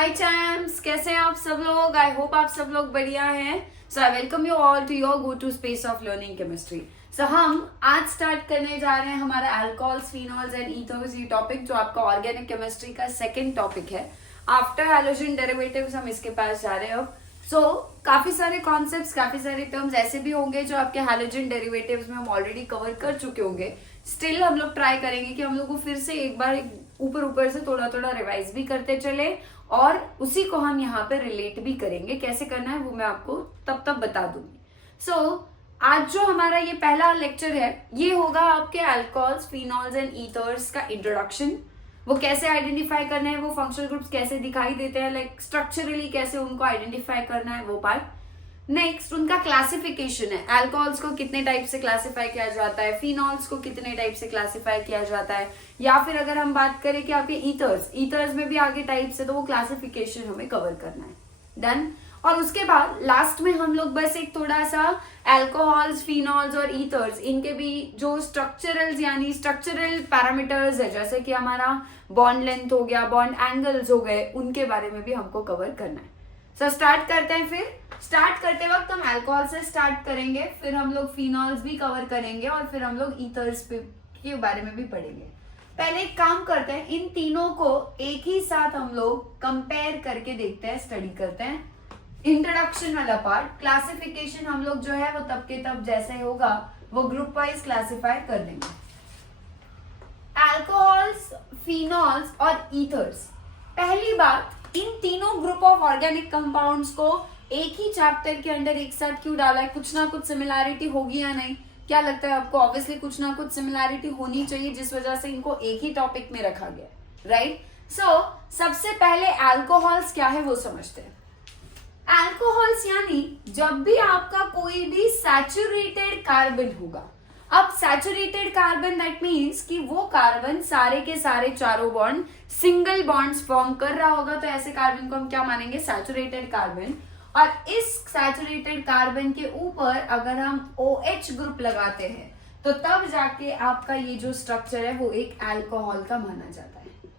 हाय चैम्स, कैसे हैं आप सब लोग। आई होप आप सब लोग बढ़िया हैं। So I welcome you all to your go to space of learning chemistry. So हम आज स्टार्ट करने जा रहे हैं हमारा अल्कोहल्स, फिनॉल्स एंड ईथर्स, ये टॉपिक जो आपका ऑर्गेनिक केमिस्ट्री का सेकंड टॉपिक है। आफ्टर हैलोजन डेरिवेटिव्स हम इसके पास जा रहे हैं अब। काफी सारे कॉन्सेप्ट्स, काफी सारे टर्म्स ऐसे भी होंगे जो आपके हैलोजन डेरिवेटिव्स में हम ऑलरेडी कवर कर चुके होंगे। स्टिल हम लोग ट्राई करेंगे कि हम लोग को फिर से एक बार ऊपर से थोड़ा थोड़ा रिवाइज भी करते चले और उसी को हम यहाँ पे रिलेट भी करेंगे। कैसे करना है वो मैं आपको तब बता दूंगी। आज जो हमारा ये पहला लेक्चर है ये होगा आपके अल्कोहल्स, फिनॉल्स एंड ईथर्स का इंट्रोडक्शन। वो कैसे आइडेंटिफाई करना है, वो फंक्शनल ग्रुप्स कैसे दिखाई देते हैं, लाइक स्ट्रक्चरली कैसे उनको आइडेंटिफाई करना है, वो पार्ट। नेक्स्ट उनका क्लासिफिकेशन है। अल्कोहल्स को कितने टाइप से क्लासिफाई किया जाता है, फिनॉल्स को कितने टाइप से क्लासिफाई किया जाता है, या फिर अगर हम बात करें कि आपके ईथर्स में भी आगे टाइप्स है तो वो क्लासिफिकेशन हमें कवर करना है। डन। और उसके बाद लास्ट में हम लोग बस एक थोड़ा सा अल्कोहल्स, फिनॉल्स और ईथर्स, इनके भी जो स्ट्रक्चरल पैरामीटर्स है, जैसे कि हमारा बॉन्ड लेंथ हो गया, बॉन्ड एंगल्स हो गए, उनके बारे में भी हमको कवर करना है। स्टार्ट करते हैं। फिर स्टार्ट करते वक्त हम अल्कोहल से स्टार्ट करेंगे, फिर हम लोग फिनॉल्स भी कवर करेंगे और फिर हम लोग ईथर्स के बारे में भी पढ़ेंगे। पहले एक काम करते हैं, इन तीनों को एक ही साथ हम लोग कंपेयर करके देखते हैं, स्टडी करते हैं। इंट्रोडक्शन वाला पार्ट, क्लासिफिकेशन हम लोग जो है वो तब के तब जैसे होगा वो ग्रुप वाइज क्लासिफाई कर देंगे। अल्कोहल्स, फिनॉल्स और ईथर्स, पहली बात, इन तीनों ग्रुप ऑफ ऑर्गेनिक कंपाउंड्स को एक ही चैप्टर के अंदर एक साथ क्यों डाला है? कुछ ना कुछ सिमिलैरिटी होगी या नहीं? क्या लगता है आपको? ऑब्वियसली कुछ ना कुछ सिमिलैरिटी होनी चाहिए, जिस वजह से इनको एक ही टॉपिक में रखा गया, राइट? सबसे पहले अल्कोहल्स क्या है वो समझते हैं। अल्कोहल्स यानी जब भी आपका कोई भी सैचुरेटेड कार्बन होगा। अब सैचुरेटेड कार्बन दैट मीन्स कि वो कार्बन सारे के सारे चारों बॉन्ड सिंगल बॉन्ड्स फॉर्म कर रहा होगा, तो ऐसे कार्बन को हम क्या मानेंगे? Saturated carbon. और इस सैचुरेटेड कार्बन के ऊपर अगर हम OH ग्रुप लगाते हैं तो तब जाके आपका ये जो स्ट्रक्चर है वो एक अल्कोहल का माना जाता है।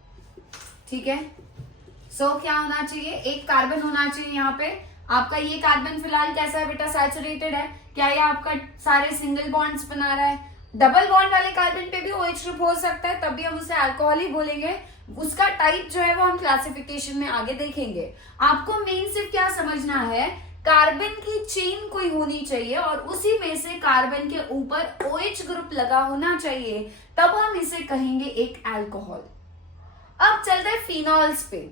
ठीक है। क्या होना चाहिए? एक कार्बन होना चाहिए यहाँ पे। आपका ये कार्बन फिलहाल कैसा है बेटा? सैचुरेटेड है। क्या ये आपका सारे सिंगल बॉन्ड्स बना रहा है? डबल बॉन्ड वाले कार्बन पे भी OH ग्रुप हो सकता है, तब भी हम उसे अल्कोहल ही बोलेंगे। उसका टाइप जो है वो हम क्लासिफिकेशन में आगे देखेंगे। आपको मेन सिर्फ क्या समझना है, कार्बन की चेन कोई होनी चाहिए और उसी में से कार्बन के ऊपर OH ग्रुप लगा होना चाहिए, तब हम इसे कहेंगे एक अल्कोहल। अब चलते हैं फिनॉल्स पे।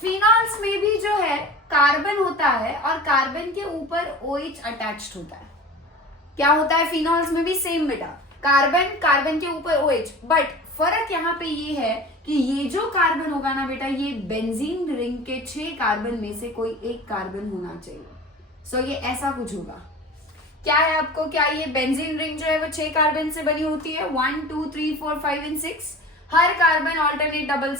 फिनॉल्स में भी जो है कार्बन होता है और कार्बन के ऊपर OH अटैच्ड होता है। क्या होता है फिनॉल्स में भी? सेम बेटा, कार्बन के ऊपर OH। बट फर्क यहाँ पे ये है कि ये जो कार्बन होगा ना बेटा, ये बेंजीन रिंग के 6 कार्बन में से कोई एक कार्बन होना चाहिए। ये ऐसा कुछ होगा। क्या है आपको? क्या ये बेंजीन रिंग जो है वो 6 कार्बन से बनी होती है? 1 2 3 4 5 and 6। Her carbon alternate double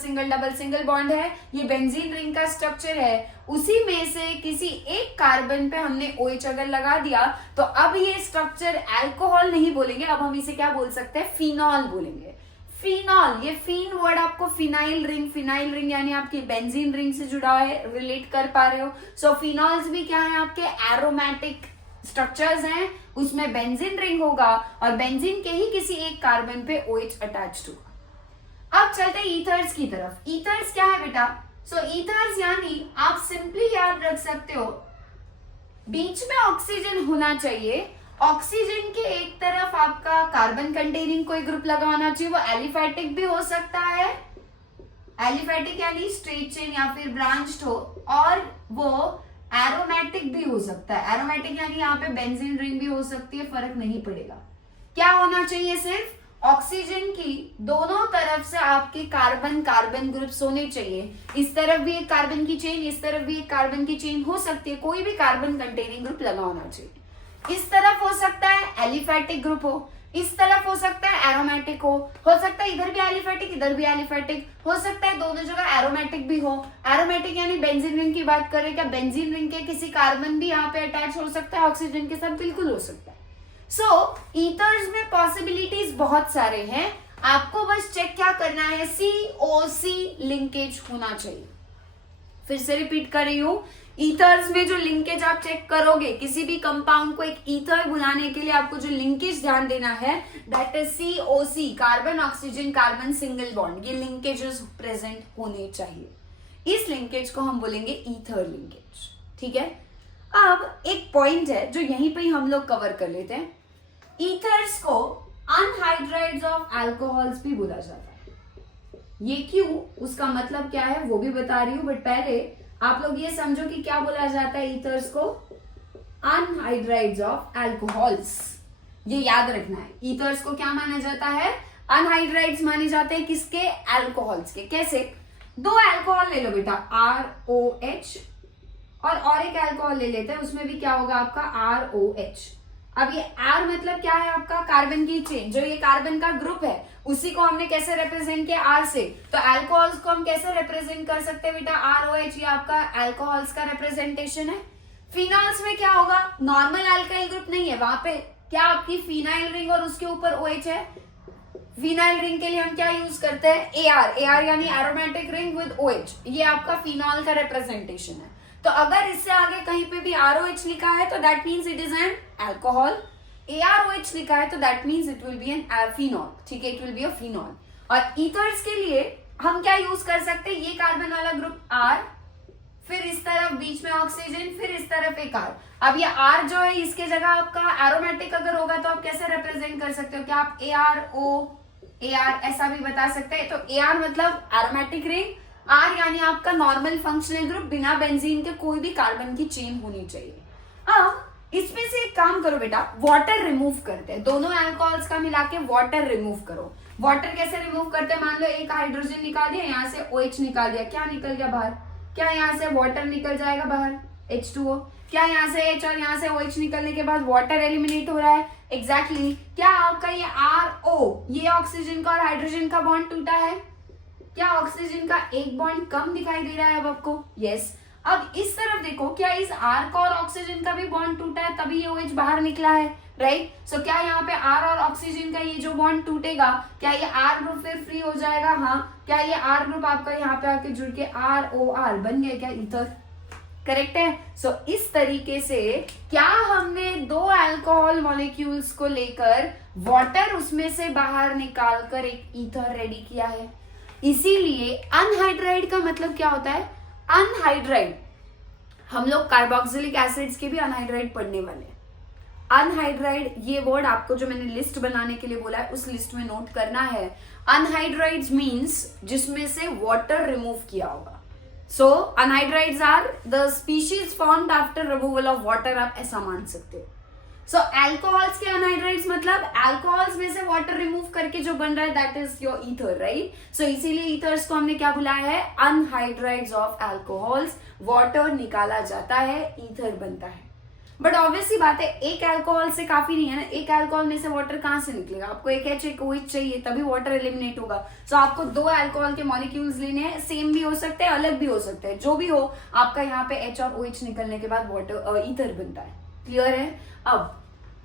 single bond है। ये बेंजीन रिंग का स्ट्रक्चर है। उसी में से किसी एक कार्बन पे हमने OH अगर लगा दिया तो अब ये स्ट्रक्चर अल्कोहल नहीं बोलेंगे, अब हम इसे क्या बोल सकते हैं? फिनॉल बोलेंगे। फिनॉल, ये फिन वर्ड आपको फिनाइल रिंग यानी आपकी बेंजीन रिंग से जुड़ा है, रिलेट कर पा रहे हो। फिनॉल्स भी क्या है? आपके एरोमेटिक स्ट्रक्चर्स हैं, उसमें बेंजीन रिंग होगा और बेंजीन के ही किसी एक कार्बन पे OH अटैच्ड होगा। अब चलते हैं ईथर्स की तरफ। ईथर्स क्या है बेटा? ईथर्स यानी आप सिंपली याद रख सकते हो, बीच में ऑक्सीजन होना चाहिए। ऑक्सीजन के एक तरफ आपका कार्बन कंटेनिंग कोई ग्रुप लगा होना चाहिए। वो एलिफैटिक भी हो सकता है, एलिफैटिक यानी स्ट्रेट चेन या फिर ब्रांच्ड हो, और वो एरोमेटिक भी हो सकता है। एरोमेटिक यानी यहाँ पे बेंजीन रिंग भी हो सकती है, फर्क नहीं पड़ेगा। क्या होना चाहिए? सिर्फ ऑक्सीजन की दोनों तरफ से आपके कार्बन ग्रुप्स होने चाहिए। इस तरफ भी एक कार्बन की चेन, इस तरफ भी एक कार्बन की चेन हो सकती है, कोई भी कार्बन कंटेनिंग ग्रुप लगा होना चाहिए। इस तरफ हो सकता है एलिफैटिक ग्रुप हो, इस तरफ हो सकता है एरोमेटिक हो सकता है इधर भी एलिफैटिक इधर भी एलिफैटिक हो सकता है, दोनों जगह एरोमेटिक भी हो। एरोमेटिक यानी बेंजीन रिंग की बात करें, क्या बेंजीन रिंग के किसी कार्बन भी यहाँ पे अटैच हो सकता है ऑक्सीजन के साथ? बिल्कुल हो सकता है। ईथर्स में पॉसिबिलिटीज बहुत सारे हैं, आपको बस चेक क्या करना है? COC लिंकेज होना चाहिए। फिर से रिपीट कर रही हूँ, ईथर्स में जो लिंकेज आप चेक करोगे, किसी भी कंपाउंड को एक ईथर बुलाने के लिए आपको जो लिंकेज ध्यान देना है, that is COC, carbon oxygen carbon single bond. ये लिंकेजेस प्रेजेंट होने चाहिए। इस लिंकेज को हम बोलेंगे ईथर लिंकेज। ठीक है, अब एक पॉइंट है जो यहीं पे ही हम लोग कवर कर लेते हैं। ईथर्स को अनहाइड्राइड्स ऑफ अल्कोहल्स भी बोला जाता है। ये क्यों, उसका मतलब क्या है वो भी बता रही हूं, बट पहले आप लोग ये समझो कि क्या बोला जाता है ईथर्स को, अनहाइड्राइड्स ऑफ अल्कोहल्स। ये याद रखना है, ईथर्स को क्या माना जाता है, अनहाइड्राइड्स माने जाते हैं किसके, अल्कोहल्स के। कैसे, दो अल्कोहल ले लो बेटा, ROH, और एक अल्कोहल ले लेते हैं, उसमें भी क्या होगा आपका ROH। अब ये R मतलब क्या है आपका, कार्बन की चेन, जो ये कार्बन का ग्रुप है उसी को हमने कैसे रिप्रेजेंट किया, R से। तो अल्कोहल्स को हम कैसे रिप्रेजेंट कर सकते हैं बेटा, ROH, ये आपका अल्कोहल्स का रिप्रेजेंटेशन है। फिनॉल्स में क्या होगा, नॉर्मल अल्काइल ग्रुप नहीं है, वहां पे क्या आपकी फिनाइल रिंग और उसके ऊपर OH है। फिनाइल रिंग के लिए हम क्या यूज करते हैं, AR यानी एरोमेटिक रिंग विद OH, ये आपका फिनॉल का रिप्रेजेंटेशन है। तो अगर इससे आगे कहीं पे भी ROH लिखा है तो that means it is an alcohol, AROH लिखा है तो that means it will be an phenol. ठीक है, it will be a phenol. और ईथर्स के लिए हम क्या यूज कर सकते हैं, ये कार्बन वाला ग्रुप R, फिर इस तरफ बीच में ऑक्सीजन, फिर इस तरफ एक R। अब ये R जो है इसके जगह आपका एरोमेटिक अगर होगा तो आप कैसे रिप्रेजेंट कर सकते हो, क्या आप AR ऐसा भी बता सकते हैं। तो AR मतलब एरोमेटिक रिंग, R यानी आपका नॉर्मल फंक्शनल ग्रुप, बिना बेंजीन के कोई भी कार्बन की चेन होनी चाहिए। अब इसमें से एक काम करो बेटा, वाटर रिमूव करते हैं, दोनों अल्कोहल्स का मिला के वाटर रिमूव करो। वाटर कैसे रिमूव करते हैं, मान लो एक हाइड्रोजन निकाल दिया, यहाँ से OH निकाल दिया, क्या निकल गया बाहर, क्या यहाँ से वाटर निकल जाएगा बाहर, H2O। क्या यहाँ से H और यहाँ से OH निकलने के बाद वाटर एलिमिनेट हो रहा है, एग्जैक्टली। क्या आपका ये RO, ये ऑक्सीजन का और हाइड्रोजन का बॉन्ड टूटा है, क्या ऑक्सीजन का एक बॉन्ड कम दिखाई दे रहा है अब आपको, यस। अब इस तरफ देखो, क्या इस R का और ऑक्सीजन का भी बॉन्ड टूटा है, तभी ये OH बाहर निकला है, राइट। सो क्या यहाँ पे R और ऑक्सीजन का ये जो बॉन्ड टूटेगा, क्या ये R ग्रुप फिर फ्री हो जाएगा, हाँ। क्या ये R ग्रुप आपका यहाँ पे आके जुड़ के ROR बन गया क्या, ईथर, करेक्ट है। सो इस तरीके से क्या हमने दो अल्कोहल मॉलिक्यूल्स को लेकर वाटर उसमें से बाहर निकालकर एक ईथर रेडी किया है। इसीलिए अनहाइड्राइड का मतलब क्या होता है, अनहाइड्राइड, हम लोग कार्बोक्सिलिक एसिड्स के भी अनहाइड्राइड पढ़ने वाले हैं। अनहाइड्राइड ये वर्ड आपको जो मैंने लिस्ट बनाने के लिए बोला है उस लिस्ट में नोट करना है। अनहाइड्राइड्स मींस जिसमें से वाटर रिमूव किया होगा। So anhydrides are the species formed after removal of water, आप ऐसा मान सकते हो। सो अल्कोहल्स के अनहाइड्राइड्स मतलब अल्कोहल्स में से वाटर रिमूव करके जो बन रहा है that is your ether, right. So इसीलिए ईथर्स को हमने क्या बुलाया है, अनहाइड्राइड्स ऑफ अल्कोहल्स। वाटर निकाला जाता है, ईथर बनता है। बट ऑब्वियसली बात है, एक अल्कोहल से काफी नहीं है ना, एक अल्कोहल में से वाटर कहां से निकलेगा, आपको एक H एक OH चाहिए तभी वाटर एलिमिनेट होगा। सो आपको दो अल्कोहल के मॉलिक्यूल्स लेने हैं, सेम भी हो सकते हैं, अलग भी हो सकते हैं, जो भी हो आपका यहाँ पे H और OH निकलने के बाद वाटर ईथर बनता है। क्लियर है। अब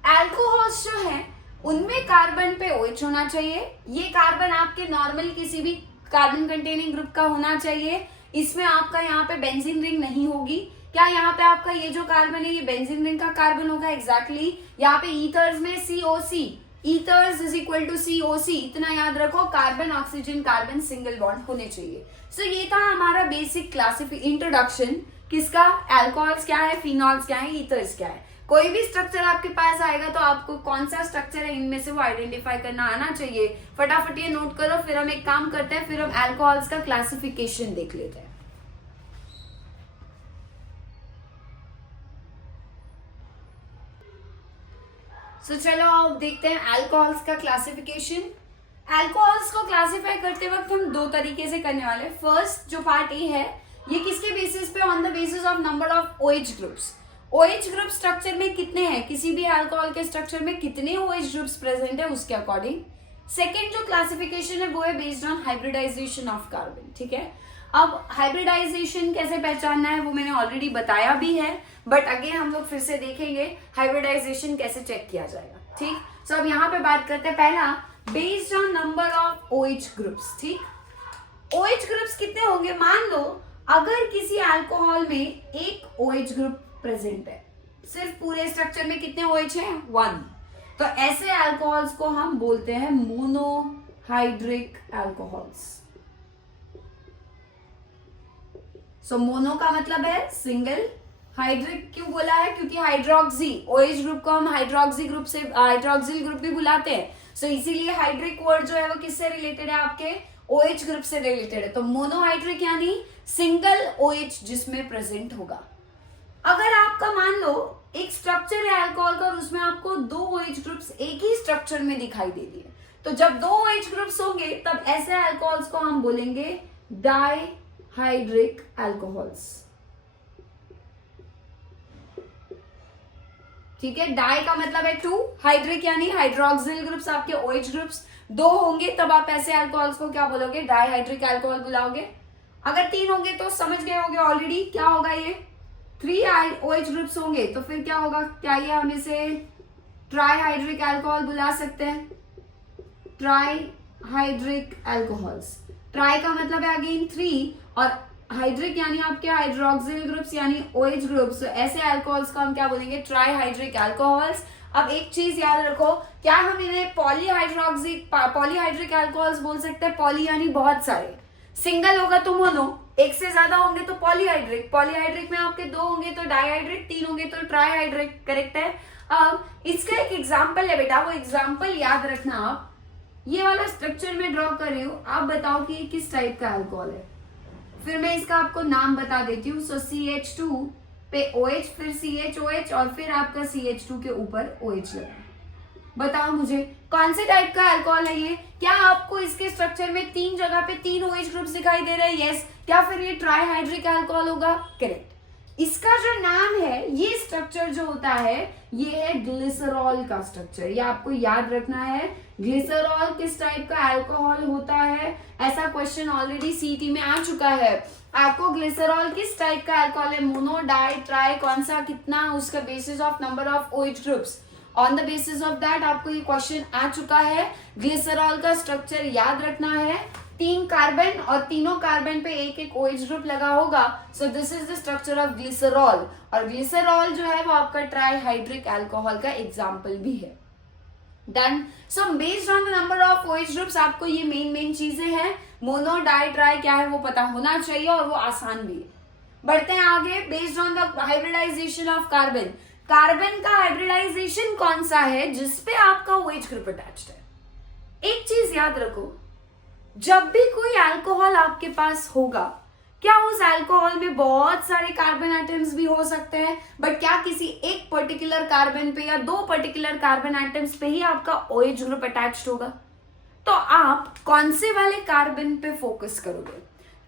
अल्कोहल्स जो है उनमें कार्बन पे OH होना चाहिए, ये कार्बन आपके नॉर्मल किसी भी कार्बन कंटेनिंग ग्रुप का होना चाहिए। इसमें आपका यहाँ पे बेंजीन रिंग नहीं होगी। क्या यहाँ पे आपका ये जो कार्बन है ये बेंजीन रिंग का कार्बन होगा, एग्जैक्टली। यहाँ पे ईथर्स में COC, ethers is equal to COC, इतना याद रखो, carbon oxygen carbon single bond होने चाहिए। सो ये था हमारा बेसिक क्लासिफिकेशन, इंट्रोडक्शन किसका, अल्कोहल्स क्या है, फिनॉल्स क्या है, ईथर्स क्या है। कोई भी स्ट्रक्चर आपके पास आएगा तो आपको कौन सा स्ट्रक्चर है इनमें से वो आइडेंटिफाई करना आना चाहिए। फटाफट ये नोट करो, फिर हम एक काम करते हैं, फिर हम अल्कोहल्स का क्लासिफिकेशन देख लेते हैं। सो चलो अब देखते हैं अल्कोहल्स का क्लासिफिकेशन। अल्कोहल्स को क्लासिफाई करते वक्त हम दो तरीके से करने वाले। फर्स्ट जो पार्ट ए है ये किसके बेसिस पे, on the basis of number of OH groups. OH group structure में कितने हैं, किसी भी अल्कोहल के स्ट्रक्चर में कितने OH ग्रुप्स प्रेजेंट है उसके अकॉर्डिंग। सेकेंड जो क्लासिफिकेशन है वो है based on hybridization of carbon, ठीक है। अब हाइब्रिडाइजेशन कैसे पहचानना है वो मैंने ऑलरेडी बताया भी है, बट अगेन हम लोग फिर से देखेंगे हाइब्रिडाइजेशन कैसे चेक किया जाएगा, ठीक। सो अब यहाँ पे बात करते हैं, पहला based on number of OH groups, ठीक। OH ग्रुप्स कितने होंगे, मान लो अगर किसी अल्कोहल में एक OH ग्रुप प्रेजेंट है, सिर्फ पूरे स्ट्रक्चर में कितने OH हैं? 1। तो ऐसे अल्कोहल्स को हम बोलते हैं मोनोहाइड्रिक अल्कोहल्स। सो मोनो का मतलब है सिंगल, हाइड्रिक क्यों बोला है? क्योंकि हाइड्रोक्सी OH ग्रुप को हम हाइड्रोक्सी ग्रुप से हाइड्रोक्सिल ग्रुप भी बुलाते हैं। सो इसीलिए हाइड्रिक वर्ड जो है वो किससे रिलेटेड है? आपके OH ग्रुप से रिलेटेड है। तो मोनोहाइड्रिक यानी सिंगल OH जिसमें प्रेजेंट होगा। अगर आपका मान लो एक स्ट्रक्चर है अल्कोहल का और उसमें आपको 2 OH ग्रुप्स एक ही स्ट्रक्चर में दिखाई दे दिए, तो जब 2 OH ग्रुप्स होंगे तब ऐसे अल्कोहल्स को हम बोलेंगे डाइहाइड्रिक अल्कोहल्स। ठीक है, डाई का मतलब है 2, हाइड्रिक यानी हाइड्रोक्सिल ग्रुप्स, आपके OH ग्रुप्स 2 होंगे तब आप ऐसे अल्कोहल्स को क्या बोलोगे? डाइहाइड्रिक अल्कोहल बुलाओगे। अगर 3 होंगे तो समझ गए होंगे ऑलरेडी क्या होगा, ये 3 OH ग्रुप्स होंगे तो फिर क्या होगा? क्या ये हम इसे ट्राइहाइड्रिक अल्कोहल बुला सकते हैं? ट्राइहाइड्रिक अल्कोहल्स, ट्राई का मतलब है अगेन 3 और हाइड्रिक यानी आपके हाइड्रोक्सिल ग्रुप्स यानी OH ग्रुप्स। तो ऐसे अल्कोहल्स को हम क्या बोलेंगे? Trihydric alcohols. अब एक चीज याद रखो, क्या हम इन्हें पॉलीहाइड्रिक अल्कोहल्स बोल सकते हैं? पॉली यानी बहुत सारे, सिंगल होगा तो मोनो, एक से ज्यादा होंगे तो पॉलीहाइड्रिक, पॉलीहाइड्रिक में आपके 2 होंगे तो डाइहाइड्रिक, 3 होंगे तो ट्राइहाइड्रिक। करेक्ट है। अब इसका एक एग्जाम्पल है बेटा, वो एग्जाम्पल याद रखना। आप ये वाला स्ट्रक्चर में ड्रॉ कर रही हूं, आप बताओ कि ये किस टाइप का अल्कोहल है, फिर मैं इसका आपको नाम बता देती हूँ। सो CH2 पे OH, फिर CHOH और फिर आपका CH2 के ऊपर OH लगा। बताओ मुझे कौन से टाइप का अल्कोहल है ये? क्या आपको इसके स्ट्रक्चर में 3 जगह पे 3 OH ग्रुप्स दिखाई दे रहे हैं? यस। क्या फिर ये ट्राइहाइड्रिक अल्कोहल होगा? करेक्ट। इसका जो नाम है, ये स्ट्रक्चर जो होता है ये है ग्लिसरॉल का स्ट्रक्चर। ये आपको याद रखना है, ग्लिसरॉल किस टाइप का अल्कोहल होता है। ऐसा क्वेश्चन ऑलरेडी CET में आ चुका है। आपको ग्लिसरॉल किस टाइप का अल्कोहल है, मोनो, डाई, ट्राई, कौन सा, कितना, उसका basis of number of OH groups, on the basis of that आपको ये क्वेश्चन आ चुका है। ग्लिसरॉल का स्ट्रक्चर याद रखना है, 3 कार्बन और तीनों कार्बन पे एक एक OH ग्रुप लगा होगा। So this is the structure of glycerol. और ग्लिसरॉल जो है वो आपका ट्राइहाइड्रिक अल्कोहल का एग्जाम्पल भी है। Done. So based on the number of OH groups आपको ये मेन चीजें हैं, मोनो, डाई, ट्राई क्या है वो पता होना चाहिए और वो आसान भी है। बढ़ते हैं आगे। Based on the hybridization of carbon, carbon का हाइब्रिडाइजेशन कौन सा है जिसपे आपका OH ग्रुप अटैच्ड है? एक चीज याद रखो, जब भी कोई अल्कोहल आपके पास होगा, क्या उस अल्कोहल में बहुत सारे कार्बन एटम्स भी हो सकते हैं, बट क्या किसी एक पर्टिकुलर कार्बन पे या 2 पर्टिकुलर कार्बन एटम्स पे ही आपका OH ग्रुप अटैच्ड होगा? तो आप कौन से वाले कार्बन पे फोकस करोगे?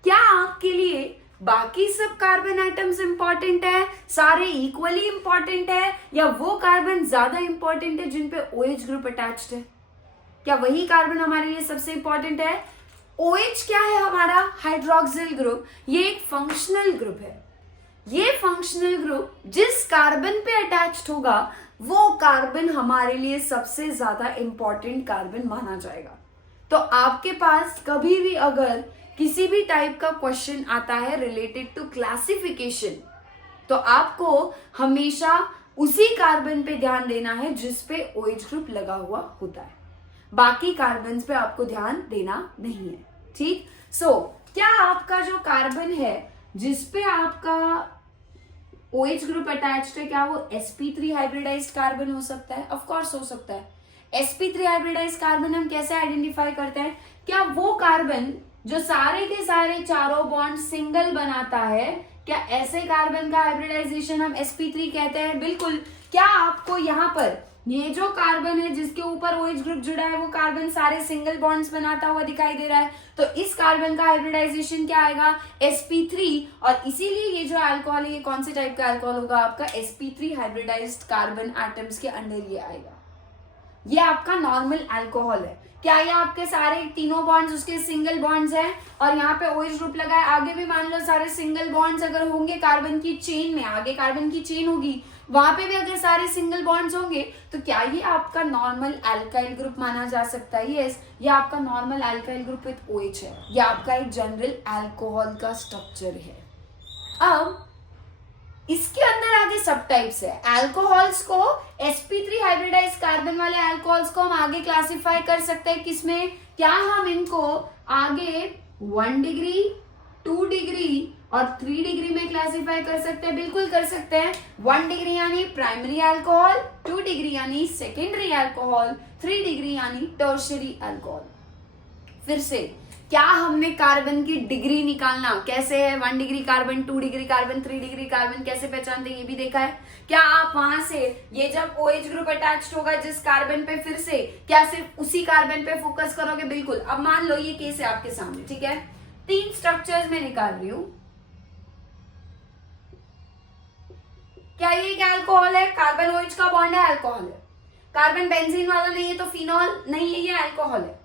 क्या आपके लिए बाकी सब कार्बन एटम्स इंपॉर्टेंट है, सारे इक्वली इंपॉर्टेंट है, या वो कार्बन ज्यादा इंपॉर्टेंट है जिन पे OH ग्रुप अटैच्ड है? क्या वही कार्बन हमारे लिए सबसे इंपॉर्टेंट है? OH क्या है हमारा? Hydroxyl group. ये एक फंक्शनल ग्रुप है। ये फंक्शनल ग्रुप जिस कार्बन पे अटैच्ड होगा वो कार्बन हमारे लिए सबसे ज्यादा इंपॉर्टेंट कार्बन माना जाएगा। तो आपके पास कभी भी अगर किसी भी टाइप का क्वेश्चन आता है रिलेटेड टू क्लासिफिकेशन, तो आपको हमेशा उसी कार्बन पे ध्यान देना है जिस पे OH ग्रुप लगा हुआ होता है, बाकी कार्बन पे आपको ध्यान देना नहीं है। ठीक। सो क्या आपका जो कार्बन है जिसपे आपका OH ग्रुप अटैच्ड है, क्या वो sp3 हाइब्रिडाइज्ड कार्बन हो सकता है? ऑफ कोर्स हो सकता है। sp3 हाइब्रिडाइज्ड कार्बन हम कैसे आइडेंटिफाई करते हैं? क्या वो कार्बन जो सारे के सारे चारों बॉन्ड सिंगल बनाता है, क्या ऐसे कार्बन का हाइब्रिडाइजेशन हम sp3 कहते हैं? बिल्कुल। क्या आपको यहाँ पर ये जो कार्बन है जिसके ऊपर OH ग्रुप जुड़ा है वो कार्बन सारे सिंगल बॉन्ड्स बनाता हुआ दिखाई दे रहा है? तो इस कार्बन का हाइब्रिडाइजेशन क्या आएगा? sp3। और इसीलिए ये जो अल्कोहल है ये कौन से टाइप का अल्कोहल होगा? आपका sp3 हाइब्रिडाइज्ड कार्बन एटम्स के अंडर ये आएगा। ये आपका नॉर्मल अल्कोहल है। क्या ये आपके सारे तीनों बॉन्ड्स उसके सिंगल बॉन्ड्स हैं और यहाँ पे OH ग्रुप लगा है? आगे भी मान लो सारे सिंगल बॉन्ड्स अगर होंगे कार्बन की चेन में, आगे कार्बन की चेन होगी वहां पे भी अगर सारे सिंगल बॉन्ड्स होंगे तो क्या ये आपका नॉर्मल एल्काइल ग्रुप माना जा सकता है? यस, ये आपका normal alkyl group with OH है, ये आपका एक जनरल अल्कोहल का स्ट्रक्चर है। अब इसके अंदर आगे सब टाइप्स है अल्कोहल्स को। sp3 हाइब्रिडाइज कार्बन वाले अल्कोहल्स को हम आगे क्लासिफाई कर सकते हैं किसमें? क्या हम इनको आगे 1 डिग्री, 2 डिग्री और 3 डिग्री में क्लासिफाई कर सकते हैं? बिल्कुल कर सकते हैं। 1 डिग्री यानी प्राइमरी अल्कोहल, 2 डिग्री यानी सेकेंडरी अल्कोहल, 3 डिग्री यानी टर्शियरी अल्कोहल। फिर से क्या हमने कार्बन की डिग्री निकालना कैसे है, 1 degree carbon, 2 degree carbon, 3 degree carbon कैसे पहचानते हैं ये भी देखा है। क्या आप वहां से ये जब OH ग्रुप अटैच्ड होगा जिस कार्बन पे, फिर से क्या सिर्फ उसी कार्बन पे फोकस करोगे? बिल्कुल। अब मान लो ये केस है आपके सामने, ठीक है, 3 स्ट्रक्चर्स में निकाल रही हूं। क्या ये एक अल्कोहल है? कार्बन OH का बॉन्ड है, अल्कोहल है। कार्बन बेंजीन वाला नहीं है तो फिनॉल नहीं है, ये अल्कोहल है।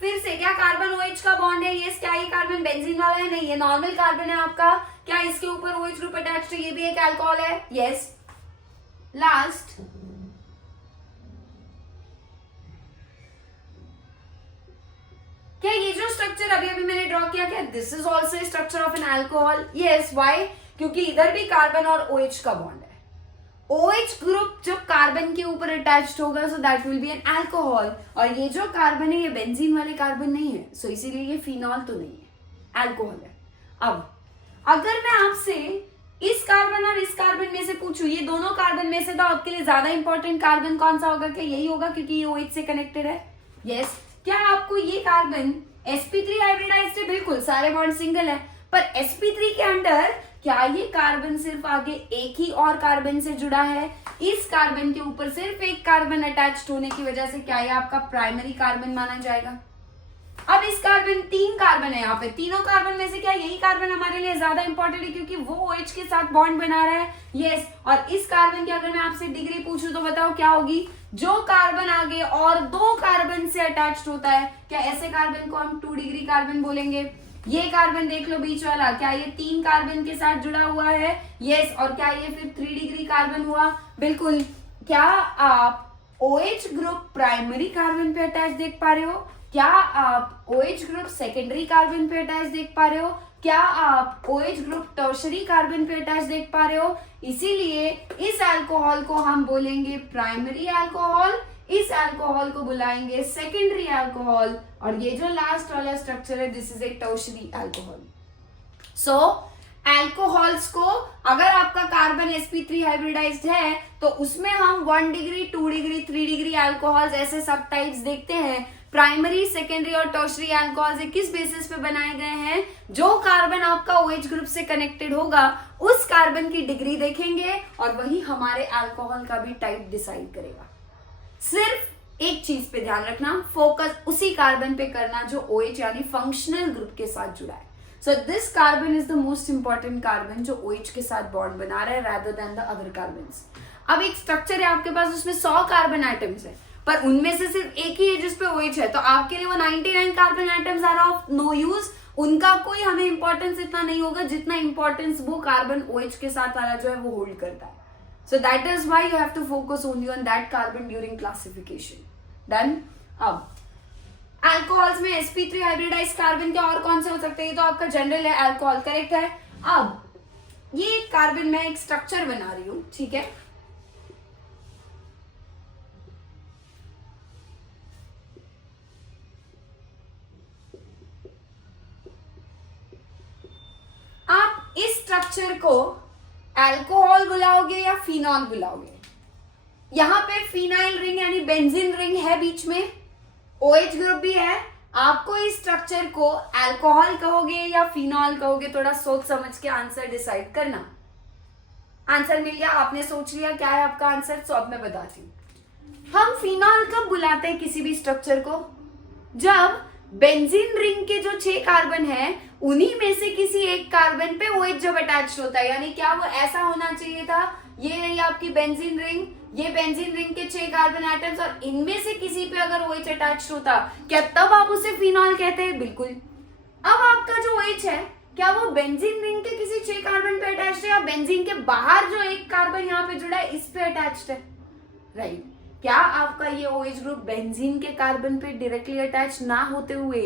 फिर से क्या कार्बन OH का बॉन्ड है? यस। क्या ये कार्बन बेंजीन वाला है? नहीं, ये नॉर्मल कार्बन है आपका। क्या इसके ऊपर OH ग्रुप अटैच्ड है? ये भी एक अल्कोहल है। यस। लास्ट क्या ये जो स्ट्रक्चर अभी अभी मैंने ड्रॉ किया, क्या this is also structure of an alcohol? Yes. Why? क्योंकि इधर भी कार्बन और OH का बॉन्ड है। OH ग्रुप जब कार्बन के ऊपर अटैच्ड होगा so that will be an alcohol, और ये जो कार्बन है ये बेंजीन वाले कार्बन नहीं है, सो इसीलिए ये फिनॉल तो नहीं है, अल्कोहल है। अब अगर मैं आपसे इस कार्बन और इस कार्बन में से पूछूं, ये दोनों कार्बन में से तो आपके लिए ज्यादा इंपॉर्टेंट कार्बन कौन सा होगा? क्या यही होगा क्योंकि ये OH से कनेक्टेड है? यस। क्या आपको ये कार्बन sp3 हाइब्रिडाइज्ड है? बिल्कुल, सारे बॉन्ड सिंगल है, पर sp3 के अंदर क्या ये कार्बन सिर्फ आगे एक ही और कार्बन से जुड़ा है? इस कार्बन के ऊपर सिर्फ एक कार्बन अटैच्ड होने की वजह से क्या ये आपका प्राइमरी कार्बन माना जाएगा? अब इस कार्बन 3 कार्बन है यहाँ पे, तीनों कार्बन में से क्या यही कार्बन हमारे लिए ज्यादा इंपॉर्टेंट है क्योंकि वो OH के साथ बॉन्ड बना रहा है? यस। और इस कार्बन की अगर मैं आपसे डिग्री पूछूं तो बताओ क्या होगी? जो कार्बन आगे और 2 कार्बन से अटैच्ड होता है, क्या ऐसे कार्बन को हम 2 डिग्री कार्बन बोलेंगे? ये कार्बन देख लो बीच वाला, क्या ये 3 कार्बन के साथ जुड़ा हुआ है? यस। और क्या ये फिर 3 डिग्री कार्बन हुआ? बिल्कुल। क्या आप OH ग्रुप प्राइमरी कार्बन पे अटैच देख पा रहे हो? क्या आप OH ग्रुप सेकेंडरी कार्बन पे अटैच देख पा रहे हो? क्या आप OH ग्रुप टर्शरी कार्बन पे अटैच देख पा रहे हो? इसीलिए इस अल्कोहल को हम बोलेंगे प्राइमरी अल्कोहल, इस अल्कोहल को बुलाएंगे सेकेंडरी अल्कोहल, और ये जो लास्ट वाला स्ट्रक्चर है this is a tertiary alcohol. So alcohols को अगर आपका कार्बन sp3 हाइब्रिडाइज्ड है तो उसमें हम 1 डिग्री, 2 डिग्री, 3 डिग्री अल्कोहल्स ऐसे सब टाइप्स देखते हैं। प्राइमरी, सेकेंडरी और टर्शरी अल्कोहल्स किस बेसिस पे बनाए गए हैं? जो कार्बन आपका OH ग्रुप से कनेक्टेड होगा उस कार्बन की डिग्री देखेंगे और वही हमारे अल्कोहल का भी टाइप डिसाइड करेगा। सिर्फ एक चीज पे ध्यान रखना, फोकस उसी कार्बन पे करना जो OH यानी फंक्शनल ग्रुप के साथ जुड़ा है। So this carbon is the most important carbon जो OH के साथ बॉन्ड बना रहा है rather than the other carbons। अब एक स्ट्रक्चर है आपके पास, उसमें 100 कार्बन एटम्स है, पर उनमें से सिर्फ एक ही है जिसपे OH है, तो आपके लिए वो 99 carbon atoms are of no use. उनका कोई हमें इंपॉर्टेंस इतना नहीं होगा जितना इंपॉर्टेंस वो कार्बन OH के साथ वाला जो है वो होल्ड करता है। So that is why you have to focus only on that carbon during classification. Done? अब अल्कोहल्स में sp3 हाइब्रिडाइज कार्बन के और कौन से हो सकते हैं? ये तो आपका जनरल है, अल्कोहल करेक्ट है। अब ये कार्बन में एक स्ट्रक्चर बना रही हूं, ठीक है, आप इस स्ट्रक्चर को अल्कोहल बुलाओगे या फिनॉल बुलाओगे? यहां पे फिनाइल रिंग यानी बेंजीन रिंग है बीच में, OH ग्रुप भी है। आपको इस स्ट्रक्चर को अल्कोहल कहोगे या फिनॉल कहोगे? थोड़ा सोच समझ के आंसर डिसाइड करना। आंसर मिल गया, आपने सोच लिया क्या है आपका आंसर? तो अब मैं बताती हूं। हम फिनॉल कब बुलाते हैं किसी भी स्ट्रक्चर को? जब बेंजीन रिंग के जो 6 कार्बन है उन्हीं में से किसी एक कार्बन पे OH जब अटैच होता है, यानी क्या वो ऐसा होना चाहिए था, ये है आपकी बेंजीन रिंग, ये बेंजीन रिंग के 6 कार्बन एटम्स और इनमें से किसी पे अगर OH अटैच होता, क्या तब आप उसे फिनॉल कहते हैं? बिल्कुल। अब आपका जो OH है क्या वो बेंजीन रिंग के किसी 6 कार्बन पे अटैच्ड है, या बेंजीन के बाहर जो एक कार्बन यहाँ पे जुड़ा है इस पे अटैच्ड है? राइट क्या आपका ये OH ग्रुप बेंजीन के कार्बन पे डायरेक्टली अटैच ना होते हुए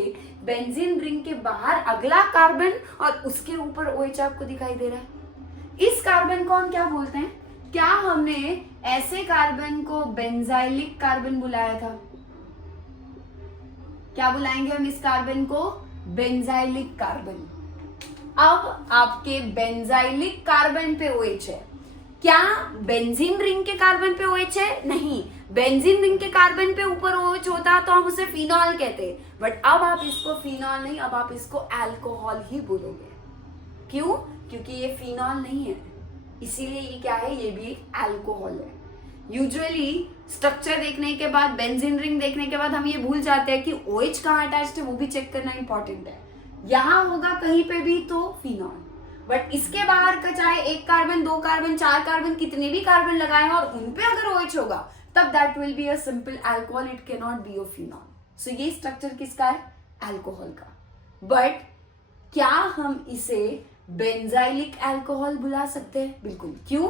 बेंजीन रिंग के बाहर अगला कार्बन और उसके ऊपर OH आपको दिखाई दे रहा है? इस कार्बन को हम क्या बोलते हैं? क्या हमने ऐसे कार्बन को बेंजाइलिक कार्बन बुलाया था? क्या बुलाएंगे हम इस कार्बन को? Benzylic carbon. अब आपके बेंजाइलिक कार्बन पे OH है, क्या बेंजीन रिंग के कार्बन पे OH है? नहीं, बेंजीन रिंग के कार्बन पे ऊपर OH होता तो हम उसे फिनॉल कहते, बट अब आप इसको फिनॉल नहीं, अब आप इसको अल्कोहल ही बोलोगे। क्यों? क्योंकि ये फिनॉल नहीं है, इसीलिए ये क्या है, ये भी एक अल्कोहल है। यूजुअली स्ट्रक्चर देखने के बाद, बेंजीन रिंग देखने के बाद हम ये भूल जाते हैं कि OH कहाँ अटैच्ड है, वो भी चेक करना इंपॉर्टेंट है। यहां होगा कहीं पे भी तो फिनॉल, बट इसके बाहर का चाहे 1 कार्बन 2 कार्बन 4 कार्बन कितने भी कार्बन लगाए और उनपे अगर OH होगा तब that will be a simple alcohol, it can not be a phenol. So ये स्ट्रक्चर किसका है? अल्कोहल का। बट क्या हम इसे बेंजाइलिक अल्कोहल बुला सकते हैं? बिल्कुल। क्यों?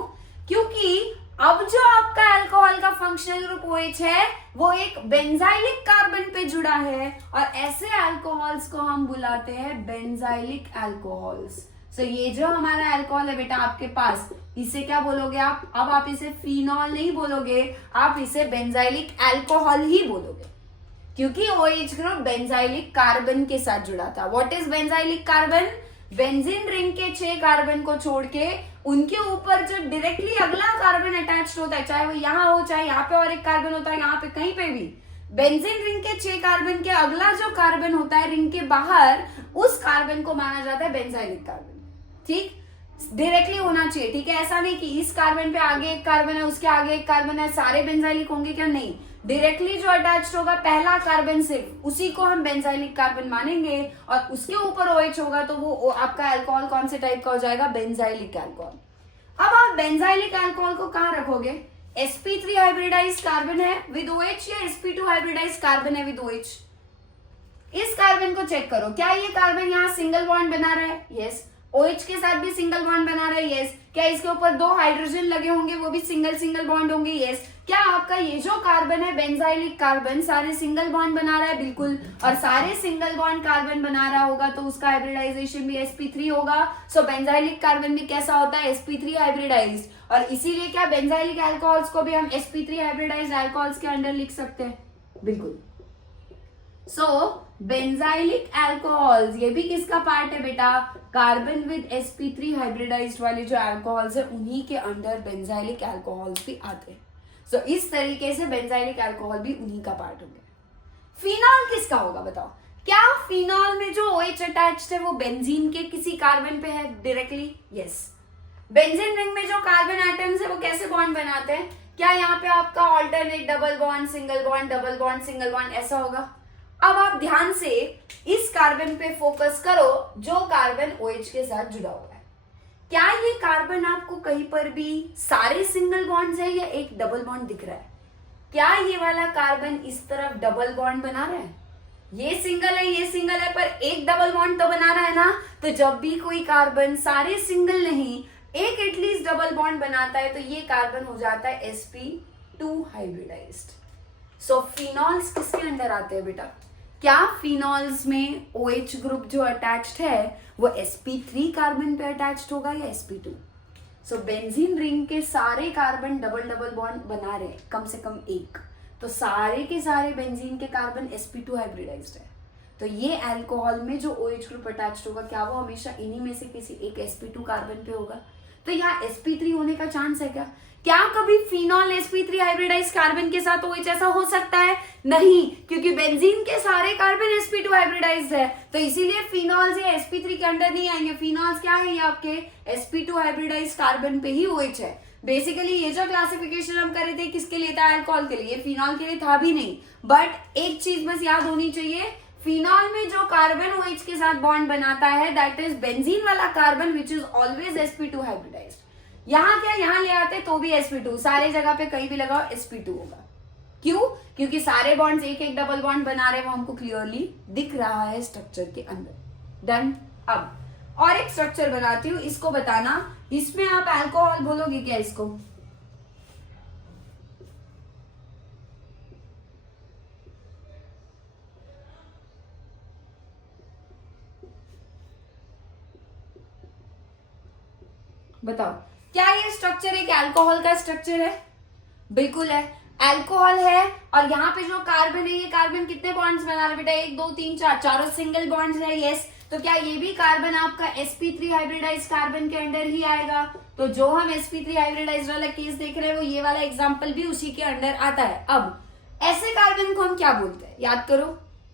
क्योंकि अब जो आपका अल्कोहल का फंक्शनल ग्रुप OH है वो एक बेंजाइलिक कार्बन पे जुड़ा है, और ऐसे अल्कोहल्स को हम बुलाते हैं बेंजाइलिक अल्कोहल्स। सो ये जो हमारा अल्कोहल है बेटा आपके पास, इसे क्या बोलोगे आप? अब आप इसे फिनॉल नहीं बोलोगे, आप इसे बेंजाइलिक अल्कोहल ही बोलोगे, क्योंकि OH ग्रुप बेंजाइलिक कार्बन के साथ जुड़ा था। What is benzylic carbon? Benzene ring के 6 कार्बन को छोड़ के उनके ऊपर जो डायरेक्टली अगला कार्बन अटैच्ड होता है, चाहे वो यहाँ हो चाहे यहाँ पे और एक कार्बन होता है, यहाँ पे कहीं पे भी, बेंजीन रिंग के 6 कार्बन के अगला जो कार्बन होता है रिंग के बाहर, उस कार्बन को माना जाता है बेंजाइलिक कार्बन। ठीक, डायरेक्टली होना चाहिए। ठीक है, ऐसा नहीं कि इस कार्बन पे आगे एक कार्बन है, उसके आगे एक कार्बन है, सारे बेंजाइलिक होंगे क्या? नहीं, डायरेक्टली जो अटैच्ड होगा पहला कार्बन सिर्फ, उसी को हम बेंजाइलिक कार्बन मानेंगे, और उसके ऊपर OH होगा तो वो आपका अल्कोहल कौन से टाइप का हो जाएगा? Benzylic alcohol. अब आप बेंजाइलिक अल्कोहल को कहां रखोगे? sp3 हाइब्रिडाइज्ड कार्बन है विद OH या sp2 हाइब्रिडाइज्ड कार्बन है विद OH? इस कार्बन को चेक करो, क्या ये कार्बन यहाँ सिंगल बॉन्ड बना रहा है? यस। OH के साथ भी सिंगल बॉन्ड बना रहा है? यस। क्या इसके ऊपर 2 हाइड्रोजन लगे होंगे, वो भी सिंगल सिंगल बॉन्ड होंगे? यस। क्या आपका ये जो कार्बन है बेंजाइलिक कार्बन सारे सिंगल बॉन्ड बना रहा है? बिल्कुल। और सारे सिंगल बॉन्ड कार्बन बना रहा होगा तो उसका हाइब्रिडाइजेशन भी sp3 होगा। सो बेंजाइलिक कार्बन भी कैसा होता है? sp3 hybridised. और इसीलिए क्या बेंजाइलिक अल्कोहल्स को भी हम sp3 हाइब्रिडाइज्ड अल्कोहल्स के अंडर लिख सकते हैं? बिल्कुल। सो बेंजाइलिक अल्कोहल्स ये भी किसका पार्ट है बेटा? कार्बन विद sp3 हाइब्रिडाइज्ड वाले जो अल्कोहल्स है उन्हीं के अंडर बेंजाइलिक अल्कोहल्स भी आते हैं। सो इस तरीके से बेंजाइलिक अल्कोहल भी उन्हीं का पार्ट हो गया। फिनॉल किसका होगा बताओ? क्या फिनॉल में जो OH अटैच्ड है वो बेंजीन के किसी कार्बन पे है डायरेक्टली? यस। बेंजीन रिंग में जो कार्बन एटम्स है वो कैसे बॉन्ड बनाते हैं? क्या यहाँ पे आपका alternate double bond single bond double bond single bond ऐसा होगा? अब आप ध्यान से इस कार्बन पे फोकस करो जो कार्बन OH के साथ जुड़ा हुआ है। क्या ये कार्बन आपको कहीं पर भी सारे सिंगल बॉन्ड्स है या एक डबल बॉन्ड दिख रहा है? क्या ये वाला कार्बन इस तरफ डबल बॉन्ड बना रहा है? ये सिंगल है ये सिंगल है, पर एक डबल बॉन्ड तो बना रहा है ना। तो जब भी कोई कार्बन सारे सिंगल नहीं एक एटलीस्ट डबल बॉन्ड बनाता है तो ये कार्बन हो जाता है sp2 हाइब्रिडाइज्ड। सो फिनॉल्स किसके अंदर आते हैं बेटा? क्या फिनॉल्स में OH ग्रुप जो अटैच्ड है वो sp3 कार्बन पे अटैच्ड होगा या sp2? सो बेंजीन रिंग के सारे कार्बन डबल डबल बॉन्ड बना रहे हैं, कम से कम एक, तो सारे के सारे बेंजीन के कार्बन sp2 हाइब्रिडाइज्ड है। तो ये अल्कोहल में जो OH ग्रुप अटैच्ड होगा क्या वो हमेशा इन्हीं में से किसी एक sp2 कार्बन पे होगा? तो यहाँ sp3 होने का चांस है क्या? क्या कभी फिनॉल sp3 हाइब्रिडाइज्ड कार्बन के साथ OH ऐसा हो सकता है? नहीं, क्योंकि बेंजीन के सारे कार्बन sp2 हाइब्रिडाइज्ड है, तो इसीलिए फिनॉल्स या sp3 के अंडर नहीं आएंगे। फिनॉल्स क्या है? ये आपके sp2 हाइब्रिडाइज्ड कार्बन पे ही OH है। बेसिकली ये जो क्लासिफिकेशन हम कर रहे थे किसके लिए था? अल्कोहल के लिए। फिनॉल के लिए था भी नहीं। बट एक चीज बस याद होनी चाहिए, फिनॉल में जो कार्बन OH के साथ बॉन्ड बनाता है दैट इज बेंजीन वाला carbon which is always sp2 hybridized. यहाँ क्या यहाँ ले आते तो भी sp2, सारे जगह पे कहीं भी लगाओ sp2 होगा। क्यों? क्योंकि सारे बॉन्ड्स एक एक डबल बॉन्ड बना रहे हैं, वो हमको क्लियरली दिख रहा है स्ट्रक्चर के अंदर। डन। अब और एक स्ट्रक्चर बनाती हूँ, इसको बताना, इसमें आप अल्कोहल बोलोगे क्या इसको? बताओ, क्या ये स्ट्रक्चर एक अल्कोहल का स्ट्रक्चर है? बिल्कुल है, अल्कोहल है। और यहाँ पे जो कार्बन है, ये कार्बन कितने बॉन्ड्स बना रहा है बेटा? 1 2 3 4, चारों सिंगल बॉन्ड्स है। यस, तो क्या ये भी कार्बन आपका sp3 हाइब्रिडाइज कार्बन के अंडर ही आएगा? तो जो हम sp3 हाइब्रिडाइज वाला केस देख रहे हैं, वो ये वाला एग्जाम्पल भी उसी के अंडर आता है। अब ऐसे कार्बन को हम क्या बोलते हैं, याद करो,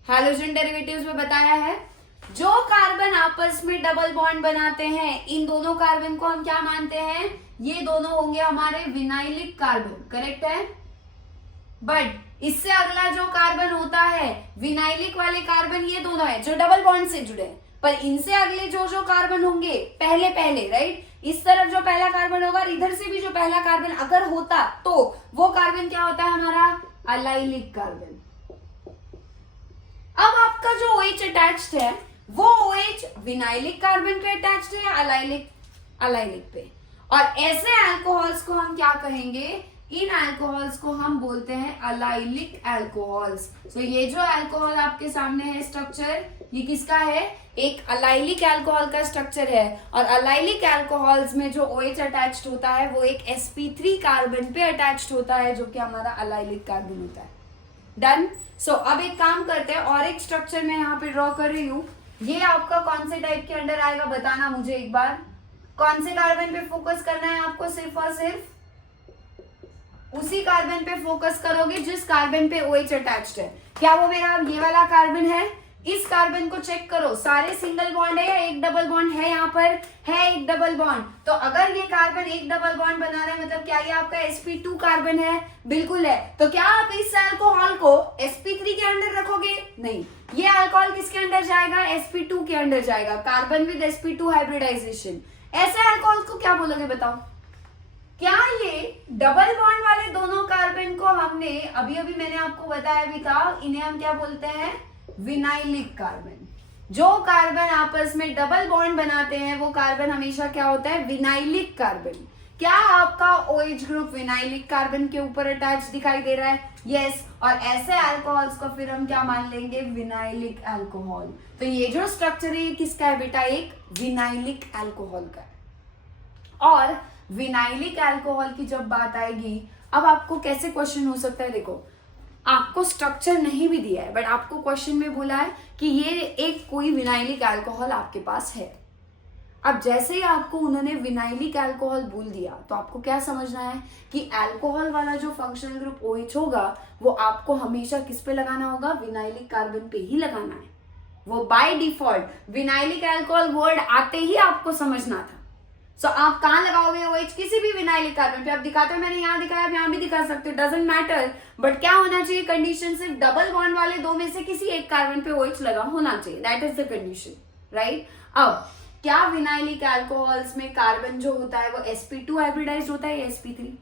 हैलोजन डेरिवेटिव्स में बताया है। जो कार्बन आपस में डबल बॉन्ड बनाते हैं, इन दोनों कार्बन को हम क्या मानते हैं? ये दोनों होंगे हमारे विनाइलिक कार्बन, करेक्ट है। बट इससे अगला जो कार्बन होता है, विनाइलिक वाले कार्बन ये दोनों है जो डबल बॉन्ड से जुड़े हैं। पर इनसे अगले जो जो कार्बन होंगे पहले पहले, राइट, इस तरफ जो पहला कार्बन होगा और इधर से भी जो पहला कार्बन अगर होता, तो वो कार्बन क्या होता है हमारा? Allylic carbon. अब आपका जो OH अटैच्ड है, वो OH विनाइलिक कार्बन पे अटैच्ड है या अलाइलिक पे? और ऐसे अल्कोहल्स को हम क्या कहेंगे? इन अल्कोहल्स को हम बोलते हैं अलाइलिक अल्कोहल्स। तो ये जो अल्कोहल आपके सामने है स्ट्रक्चर, ये किसका है? एक अलाइलिक अल्कोहल का स्ट्रक्चर है। और अलाइलिक अल्कोहल्स में जो OH अटैच्ड होता है, वो एक sp3 कार्बन पे अटैच्ड होता है, जो कि हमारा अलाइलिक कार्बन होता है। डन। सो अब एक काम करते हैं, और एक स्ट्रक्चर मैं यहाँ पे ड्रॉ कर रही हूँ। ये आपका कौन से टाइप के अंडर आएगा, बताना मुझे एक बार। कौन से कार्बन पे फोकस करना है आपको? सिर्फ और सिर्फ उसी कार्बन पे फोकस करोगे जिस कार्बन पे OH अटैच्ड है। क्या वो मेरा ये वाला कार्बन है? इस कार्बन को चेक करो, सारे सिंगल बॉन्ड है या एक डबल बॉन्ड है? यहाँ पर है एक डबल बॉन्ड। तो अगर ये कार्बन एक डबल बॉन्ड बना रहा है, मतलब क्या ये आपका sp2 कार्बन है? बिल्कुल है। तो क्या आप इस अल्कोहल को sp3 के अंदर रखोगे? नहीं, ये अल्कोहल किसके अंदर जाएगा? sp2 के अंदर जाएगा, कार्बन विद sp2 हाइब्रिडाइजेशन। ऐसे अल्कोहल को क्या बोलोगे बताओ? क्या ये डबल बॉन्ड वाले दोनों कार्बन को हमने अभी अभी मैंने आपको बताया भी था, इन्हें हम क्या बोलते हैं? Vinylic carbon. जो कार्बन आपस में डबल बॉन्ड बनाते हैं, वो कार्बन हमेशा क्या होता है? Vinylic carbon. क्या आपका OH ग्रुप विनाइलिक कार्बन के ऊपर अटैच दिखाई दे रहा है? यस। और ऐसे अल्कोहल्स को फिर हम क्या मान लेंगे? Vinylic alcohol. तो ये जो स्ट्रक्चर है, किसका है बेटा? एक विनाइलिक अल्कोहल का है। और विनाइलिक अल्कोहल की जब बात आएगी, अब आपको कैसे क्वेश्चन हो सकता है? देखो, आपको स्ट्रक्चर नहीं भी दिया है, बट आपको क्वेश्चन में बोला है कि ये एक कोई विनाइलिक अल्कोहल आपके पास है। अब जैसे ही आपको उन्होंने विनाइलिक अल्कोहल बोल दिया, तो आपको क्या समझना है कि अल्कोहल वाला जो फंक्शनल ग्रुप OH होगा, वो आपको हमेशा किस पे लगाना होगा? विनाइलिक कार्बन पे ही लगाना है। वो by default vinylic alcohol word आते ही आपको समझना था। सो आप कहां लगाओगे OH? किसी भी विनाइलिक कार्बन पे। आप दिखाते हो, मैंने यहाँ दिखाया, आप यहाँ भी दिखा सकते हो, डजंट मैटर। बट क्या होना चाहिए कंडीशन? सिर्फ डबल बॉन्ड वाले दो में से किसी एक कार्बन पे OH लगा होना चाहिए, that is the condition, right. अब क्या विनाइलिक अल्कोहल्स में कार्बन जो होता है वो sp2 हाइब्रिडाइज्ड होता है या sp3?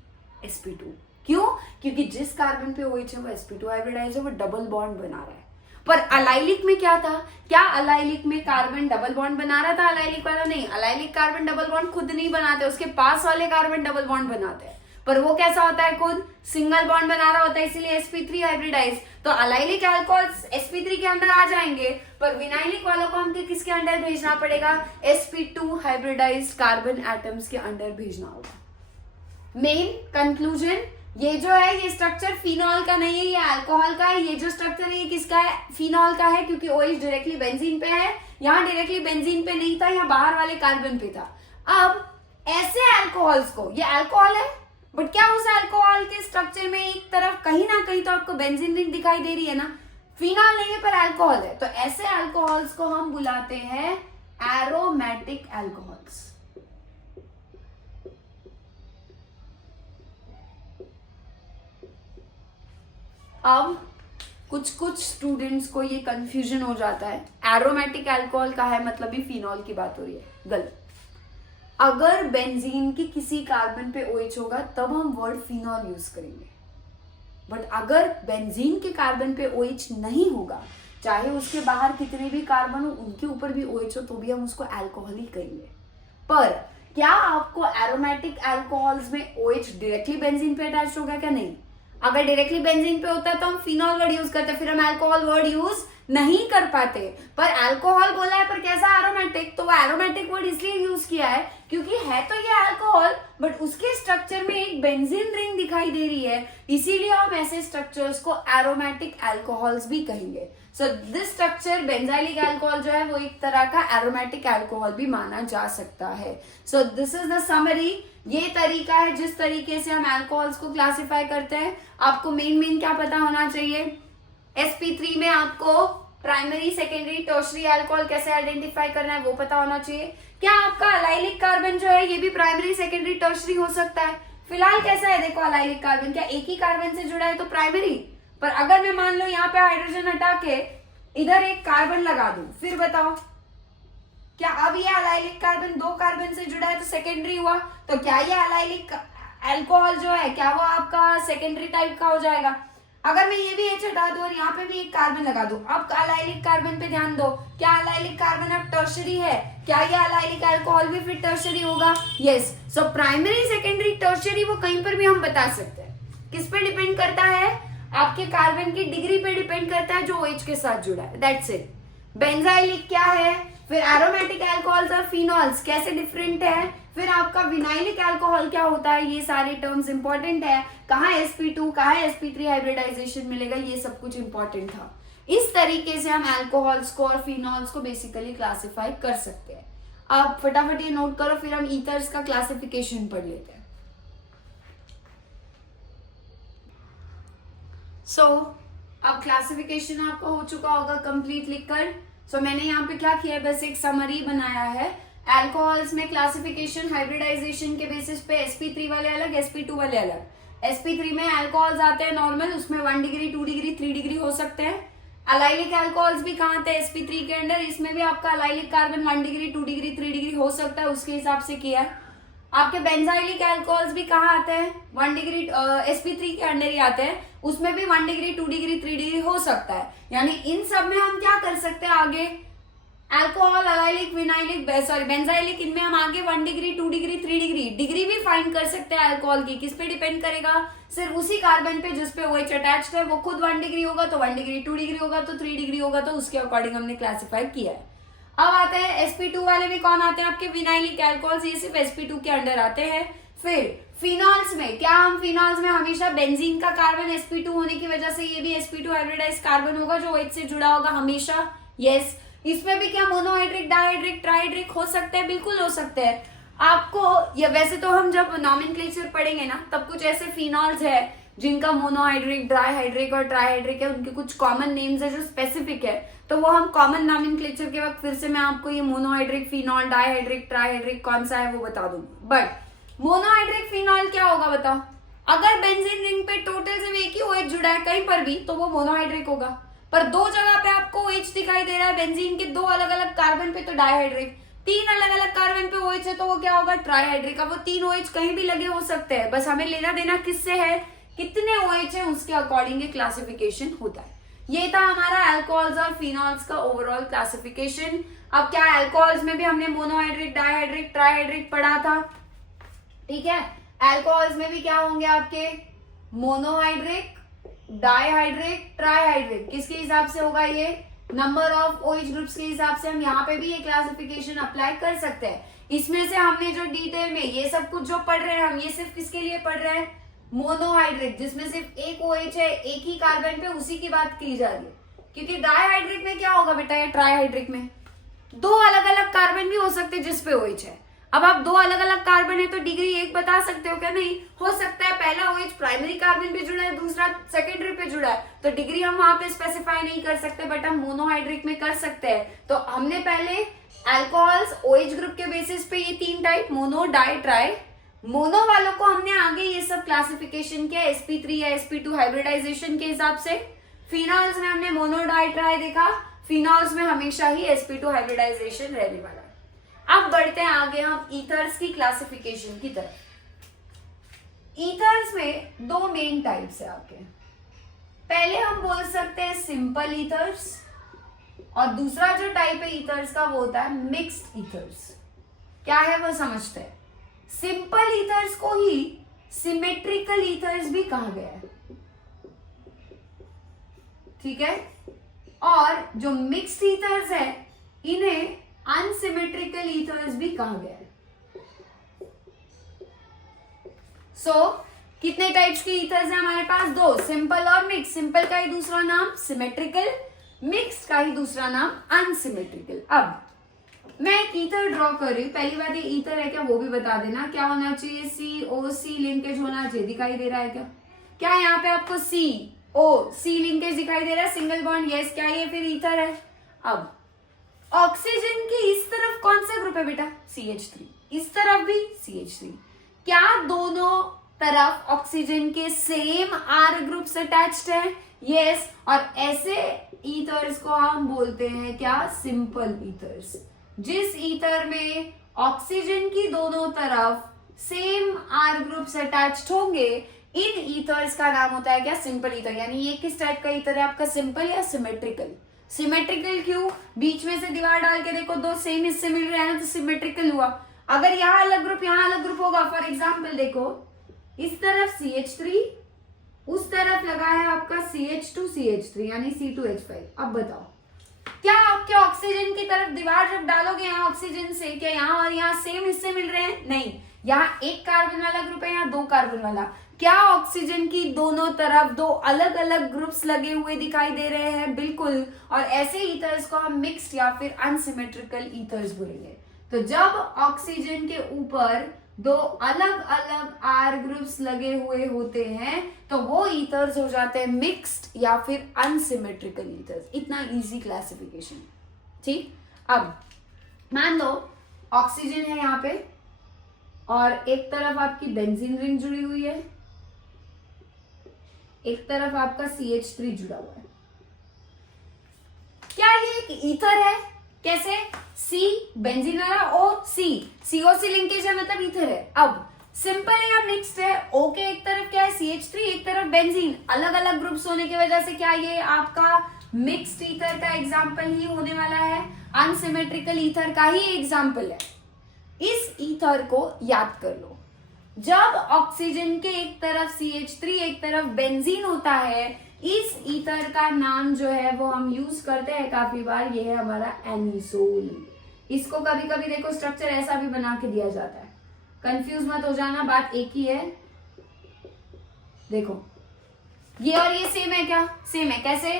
sp2। क्यों? क्योंकि जिस कार्बन पे OH है वो sp2 हाइब्रिडाइज्ड है, वो डबल बॉन्ड बना रहा है। पर अलाइलिक में क्या था? क्या अलाइलिक में कार्बन डबल बॉन्ड बना रहा था? अलाइलिक वाला नहीं। अलाइलिक कार्बन डबल बॉन्ड खुद नहीं बनाते, उसके पास वाले कार्बन डबल बॉन्ड बनाते हैं। पर वो कैसा होता है? खुद सिंगल बॉन्ड बना रहा होता है, इसीलिए sp3 हाइब्रिडाइज। तो अलाइलिक अल्कोहल्स sp3 के अंदर आ जाएंगे, पर विनाइलिक वालों को हमको किसके अंदर भेजना पड़ेगा? sp2 हाइब्रिडाइज कार्बन एटम्स के अंदर भेजना होगा। मेन कंक्लूजन, ये जो है ये स्ट्रक्चर फिनॉल का नहीं है, ये अल्कोहल का है। ये जो स्ट्रक्चर है ये किसका है? फिनॉल का है, क्योंकि OH डायरेक्टली बेंजीन पे है। यहाँ डायरेक्टली बेंजीन पे नहीं था, यहाँ बाहर वाले कार्बन पे था। अब ऐसे अल्कोहल्स को, ये अल्कोहल है, बट क्या उस अल्कोहल के स्ट्रक्चर में एक तरफ कहीं ना कहीं तो आपको बेंजीन रिंग दिखाई दे रही है ना? फिनॉल नहीं है पर अल्कोहल है। तो ऐसे अल्कोहल्स को हम बुलाते हैं एरोमेटिक अल्कोहल्स। अब कुछ स्टूडेंट्स को ये कंफ्यूजन हो जाता है, एरोमेटिक अल्कोहल का है मतलब ही फिनॉल की बात हो रही है। गलत। अगर बेंजीन की किसी कार्बन पे OH होगा तब हम वर्ड फिनॉल यूज करेंगे, बट अगर बेंजीन के कार्बन पे OH नहीं होगा, चाहे उसके बाहर कितने भी कार्बन हो, उनके ऊपर भी OH हो तो भी हम उसको अल्कोहल ही कहेंगे। पर क्या आपको एरोमेटिक अल्कोहल्स में OH डायरेक्टली बेंजीन पे अटैच होगा क्या? नहीं। अगर डायरेक्टली बेंजीन पे होता है तो हम फिनॉल वर्ड यूज करते, फिर हम अल्कोहल वर्ड यूज नहीं कर पाते। पर अल्कोहल बोला है पर कैसा एरोमेटिक, तो वो एरोमेटिक वर्ड इसलिए यूज किया है क्योंकि है तो ये अल्कोहल बट उसके स्ट्रक्चर में एक बेंजीन रिंग दिखाई दे रही है, इसीलिए हम ऐसे स्ट्रक्चर्स को एरोमेटिक अल्कोहल्स भी कहेंगे। So this structure benzylic alcohol जो है वो एक तरह का एरोमेटिक अल्कोहल भी माना जा सकता है। So this is the summary. ये तरीका है जिस तरीके से हम अल्कोहल्स को क्लासिफाई करते हैं। आपको मेन क्या पता होना चाहिए, sp3 में आपको प्राइमरी सेकेंडरी टर्शरी अल्कोहल कैसे आइडेंटिफाई करना है वो पता होना चाहिए। क्या आपका अलाइलिक कार्बन जो है ये भी प्राइमरी सेकेंडरी टर्शरी हो सकता है? फिलहाल कैसा है देखो, अलाइलिक कार्बन क्या एक ही कार्बन से जुड़ा है तो प्राइमरी, पर अगर मैं मान लो यहाँ पे हाइड्रोजन हटा के इधर एक कार्बन लगा दूं, फिर बताओ क्या अब ये अलाइलिक कार्बन दो कार्बन से जुड़ा है तो सेकेंडरी हुआ? तो क्या ये अलाइलिक अल्कोहल जो है क्या वो आपका सेकेंडरी टाइप का हो जाएगा? अगर मैं ये भी H हटा दूं और यहाँ पे भी एक कार्बन लगा दूं, अब अलाइलिक कार्बन पे ध्यान दो, क्या अलाइलिक कार्बन अब टर्शरी है? क्या ये अलाइलिक अल्कोहल भी फिर टर्शरी होगा? Yes. So primary secondary tertiary वो कहीं पर भी हम बता सकते हैं। किस पे डिपेंड करता है? आपके कार्बन की डिग्री पे डिपेंड करता है जो OH के साथ जुड़ा है, दैट्स इट। बेंजाइलिक क्या है, फिर एरोमेटिक अल्कोहल्स और फिनॉल्स कैसे डिफरेंट है, फिर आपका विनाइलिक अल्कोहल क्या होता है, ये सारे टर्म्स इंपॉर्टेंट है। कहाँ sp2 कहाँ sp3 हाइब्रिडाइजेशन मिलेगा, ये सब कुछ इंपॉर्टेंट था। इस तरीके से हम अल्कोहल्स को और फिनॉल्स को बेसिकली क्लासिफाई कर सकते हैं। आप फटाफट ये नोट करो, फिर हम ईथर्स का क्लासिफिकेशन पढ़ लेते हैं। सो अब क्लासिफिकेशन आपका हो चुका होगा कंप्लीट लिखकर। सो मैंने यहाँ पे क्या किया है, बस एक समरी बनाया है। अल्कोहल्स में क्लासिफिकेशन हाइब्रिडाइजेशन के बेसिस पे sp3 वाले अलग, sp2 वाले अलग। sp3 में अल्कोहल्स आते हैं नॉर्मल, उसमें 1 डिग्री 2 डिग्री 3 डिग्री हो सकते हैं। अलाइलिक अल्कोहल्स भी कहाँ आते हैं sp3 के अंदर, इसमें भी आपका allylic carbon 1 degree 2 degree 3 degree हो सकता है, उसके हिसाब से किया है। आपके बेंजाइलिक अल्कोहल्स भी कहाँ आते हैं, 1 डिग्री sp3 के अंदर ही आते हैं, उसमें भी 1 डिग्री 2 डिग्री 3 डिग्री हो सकता है। यानी इन सब में हम क्या कर सकते हैं आगे, alcohol, allylic, vinylic, sorry benzylic, इनमें हम आगे 1 डिग्री 2 डिग्री 3 डिग्री भी फाइंड कर सकते हैं अल्कोहल की। किस पे डिपेंड करेगा, सिर्फ उसी कार्बन पे जिस पे OH अटैच्ड है, वो खुद 1 डिग्री होगा तो 1 डिग्री 2 डिग्री होगा तो 3 डिग्री होगा, तो उसके अकॉर्डिंग हमने क्लासिफाई किया है। अब आते हैं sp2 वाले भी कौन आते हैं आपके, विनाइलिक अल्कोहल्स, ये सिर्फ sp2 के अंडर आते हैं। फिर फिनॉल्स में क्या, हम फिनॉल्स में हमेशा बेंजीन का कार्बन sp2 होने की वजह से ये भी sp2 हाइब्रिडाइज कार्बन होगा जो OH से जुड़ा होगा हमेशा। यस। इसमें भी क्या मोनोहाइड्रिक, डाइहाइड्रिक, ट्राइहाइड्रिक हो सकते हैं, बिल्कुल हो सकते हैं। आपको या वैसे तो हम जब नॉमेनक्लेचर पढ़ेंगे ना तब कुछ ऐसे फिनॉल्स है जिनका मोनोहाइड्रिक, डाइहाइड्रिक और ट्राइहाइड्रिक है, उनके कुछ कॉमन नेम्स है जो स्पेसिफिक है, तो वो हम कॉमन नॉमेनक्लेचर के वक्त फिर से मैं आपको ये मोनोहाइड्रिक, फिनॉल, डाइहाइड्रिक, ट्राइहाइड्रिक कौन सा है वो बता दूंगी। बट मोनोहाइड्रिक फिनॉल क्या होगा बताओ, अगर बेंजीन रिंग पे टोटल सिर्फ एक ही OH जुड़ा है कहीं पर भी तो वो मोनोहाइड्रिक होगा, पर दो जगह पे आपको OH दिखाई दे रहा है बेंजीन के दो अलग अलग कार्बन पे तो डाइहाइड्रिक, 3 अलग अलग कार्बन पे OH है तो वो क्या होगा, ट्राइहाइड्रिक। अब वो 3 OH कहीं भी लगे हो सकते हैं, बस हमें लेना देना किससे है, कितने OH है उसके अकॉर्डिंग क्लासिफिकेशन होता है। ये था हमारा अल्कोहल्स और फिनॉल्स का ओवरऑल क्लासिफिकेशन। अब क्या अल्कोहल्स में भी हमने मोनोहाइड्रिक, डाइहाइड्रिक, ट्राइहाइड्रिक पढ़ा था, ठीक है। अल्कोहल्स में भी क्या होंगे आपके, मोनोहाइड्रिक, डाइहाइड्रिक, ट्राइहाइड्रिक, किसके हिसाब से होगा, ये नंबर ऑफ OH ग्रुप्स के हिसाब से हम यहाँ पे भी ये क्लासिफिकेशन अप्लाई कर सकते हैं। इसमें से हमने जो डिटेल में ये सब कुछ जो पढ़ रहे हैं हम, ये सिर्फ किसके लिए पढ़ रहे हैं, मोनोहाइड्रिक, जिसमें सिर्फ एक OH है एक ही कार्बन पे, उसी की बात की जा रही है। क्योंकि डाइहाइड्रिक में क्या होगा बेटा, या ट्राइहाइड्रिक में दो अलग अलग कार्बन भी हो सकते हैं जिसपे OH है। अब आप दो अलग अलग कार्बन है तो डिग्री एक बता सकते हो क्या, नहीं हो सकता है पहला OH प्राइमरी कार्बन पे जुड़ा है, दूसरा सेकेंडरी पे जुड़ा है, तो डिग्री हम वहां पे स्पेसिफाई नहीं कर सकते, बट हम मोनोहाइड्रिक में कर सकते हैं। तो हमने पहले अल्कोहल्स OH ग्रुप के बेसिस पे ये 3 type, mono, di, tri, mono वालों को हमने आगे ये सब क्लासिफिकेशन किया sp3 या sp2 हाइब्रिडाइजेशन के हिसाब से। फिनॉल्स में हमने मोनो, डाई, ट्राई देखा, फिनॉल्स में हमेशा ही sp2 हाइब्रिडाइजेशन रहने वाला है। अब बढ़ते हैं आगे हम ईथर्स की क्लासिफिकेशन की तरफ। ईथर्स में 2 मेन टाइप्स है आपके। पहले हम बोल सकते हैं सिंपल ईथर्स और दूसरा जो टाइप है ईथर्स का वो होता है मिक्स्ड ईथर्स। क्या है वो समझते हैं। सिंपल ईथर्स को ही सिमेट्रिकल ईथर्स भी कहा गया है, ठीक है। और जो मिक्स्ड ईथर्स है इन्हें अनसिमेट्रिकल ईथर्स भी कहा गया है। कितने टाइप्स के ईथर्स हैं हमारे पास? दो, सिंपल और मिक्स। सिंपल का ही दूसरा नाम सिमेट्रिकल, मिक्स का ही दूसरा नाम अनसिमेट्रिकल। अब मैं एक ईथर ड्रॉ कर रही हूं। पहली बात, ये ईथर है क्या वो भी बता देना। क्या होना चाहिए? COC लिंकेज होना चाहिए। दिखाई दे रहा है क्या? क्या यहाँ पे आपको COC लिंकेज दिखाई दे रहा है? Single bond, yes. क्या ये फिर ईथर है? अब ऑक्सीजन की इस तरफ कौन सा ग्रुप है बेटा? CH3। इस तरफ भी CH3। क्या दोनों तरफ ऑक्सीजन के सेम R ग्रुप्स अटैच्ड है? यस। और ऐसे ईथर्स को हम बोलते हैं क्या? Simple ethers. जिस ईथर में ऑक्सीजन की दोनों तरफ सेम R ग्रुप्स अटैच्ड होंगे, इन ईथर्स का नाम होता है क्या? Simple ether. यानी ये किस टाइप का ईथर है आपका? सिंपल या सिमेट्रिकल? सिमेट्रिकल क्यों? बीच में से दीवार डाल के देखो, दो सेम हिस्से मिल रहे हैं तो सिमेट्रिकल हुआ। अगर यहाँ अलग ग्रुप यहाँ अलग ग्रुप होगा, फॉर एग्जाम्पल देखो, इस तरफ CH3, उस तरफ लगा है आपका CH2 CH3 यानी C2H5। अब बताओ, क्या आपके ऑक्सीजन की तरफ दीवार जब डालोगे यहाँ ऑक्सीजन से, क्या यहाँ और यहाँ सेम हिस्से मिल रहे हैं? नहीं, यहाँ एक कार्बन वाला ग्रुप है, यहाँ दो कार्बन वाला। क्या ऑक्सीजन की दोनों तरफ दो अलग अलग ग्रुप्स लगे हुए दिखाई दे रहे हैं? बिल्कुल। और ऐसे ईथर्स को हम मिक्स्ड या फिर अनसिमेट्रिकल ईथर्स बोलेंगे। तो जब ऑक्सीजन के ऊपर दो अलग अलग R ग्रुप्स लगे हुए होते हैं तो वो ईथर्स हो जाते हैं मिक्स्ड या फिर अनसिमेट्रिकल ईथर्स। इतना इजी क्लासिफिकेशन, ठीक। अब मान लो ऑक्सीजन है यहाँ पे और एक तरफ आपकी बेंजीन रिंग जुड़ी हुई है, एक तरफ आपका CH3 जुड़ा हुआ है। क्या ये एक ईथर है? कैसे? C बेंजीन वाला, COC लिंकेज है मतलब ईथर है। अब सिंपल है या मिक्स्ड है? O के एक तरफ क्या है? CH3, एक तरफ बेंजीन। अलग अलग ग्रुप्स होने की वजह से क्या ये आपका मिक्स्ड ईथर का एग्जाम्पल ही होने वाला है, अनसिमेट्रिकल ईथर का ही एग्जाम्पल है। इस ईथर को याद कर लो। जब ऑक्सीजन के एक तरफ CH3 एक तरफ बेंजीन होता है, इस ईथर का नाम जो है वो हम यूज करते हैं काफी बार, ये है हमारा एनिसोल। इसको कभी कभी देखो स्ट्रक्चर ऐसा भी बना के दिया जाता है, कंफ्यूज मत हो जाना, बात एक ही है। देखो ये और ये सेम है क्या? सेम है। कैसे?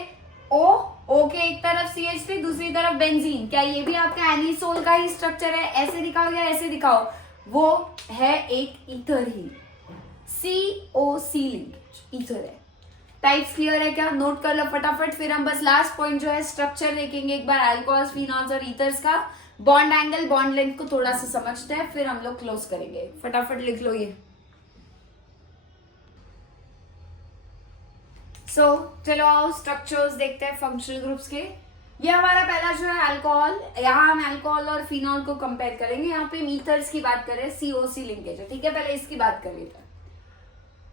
O के एक तरफ CH3 दूसरी तरफ बेंजीन। क्या ये भी आपका एनिसोल का ही स्ट्रक्चर है? ऐसे दिखाओ या ऐसे दिखाओ, वो है एक ईथर ही, COC लिंकेज ईथर है। टाइप्स क्लियर है क्या? नोट कर लो फटाफट। फिर हम बस लास्ट पॉइंट जो है स्ट्रक्चर देखेंगे एक बार अल्कोहल्स, फिनॉल्स और ईथर्स का। बॉन्ड एंगल, बॉन्ड लेंथ को थोड़ा सा समझते हैं, फिर हम लोग क्लोज करेंगे। फटाफट लिख लो ये। चलो आओ स्ट्रक्चर्स देखते हैं फंक्शनल ग्रुप्स के। ये हमारा पहला जो है अल्कोहल, यहाँ हम अल्कोहल और फिनॉल को कंपेयर करेंगे। यहाँ पे ईथर्स की बात करें, COC लिंकेज है, ठीक है। पहले इसकी बात कर लेते हैं।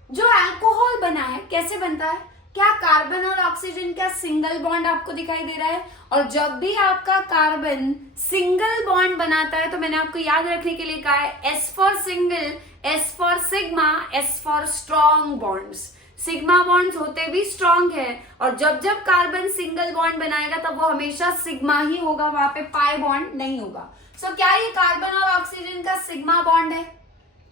जो अल्कोहल बना है कैसे बनता है? क्या कार्बन और ऑक्सीजन का सिंगल बॉन्ड आपको दिखाई दे रहा है? और जब भी आपका कार्बन सिंगल बॉन्ड बनाता है तो मैंने आपको याद रखने के लिए कहा है S for single, S for sigma, S for strong bonds. Sigma bonds होते भी स्ट्रॉन्ग है, और जब जब कार्बन सिंगल बॉन्ड बनाएगा तब वो हमेशा सिग्मा ही होगा, वहां पे पाई बॉन्ड नहीं होगा। क्या ये कार्बन और ऑक्सीजन का सिग्मा बॉन्ड है?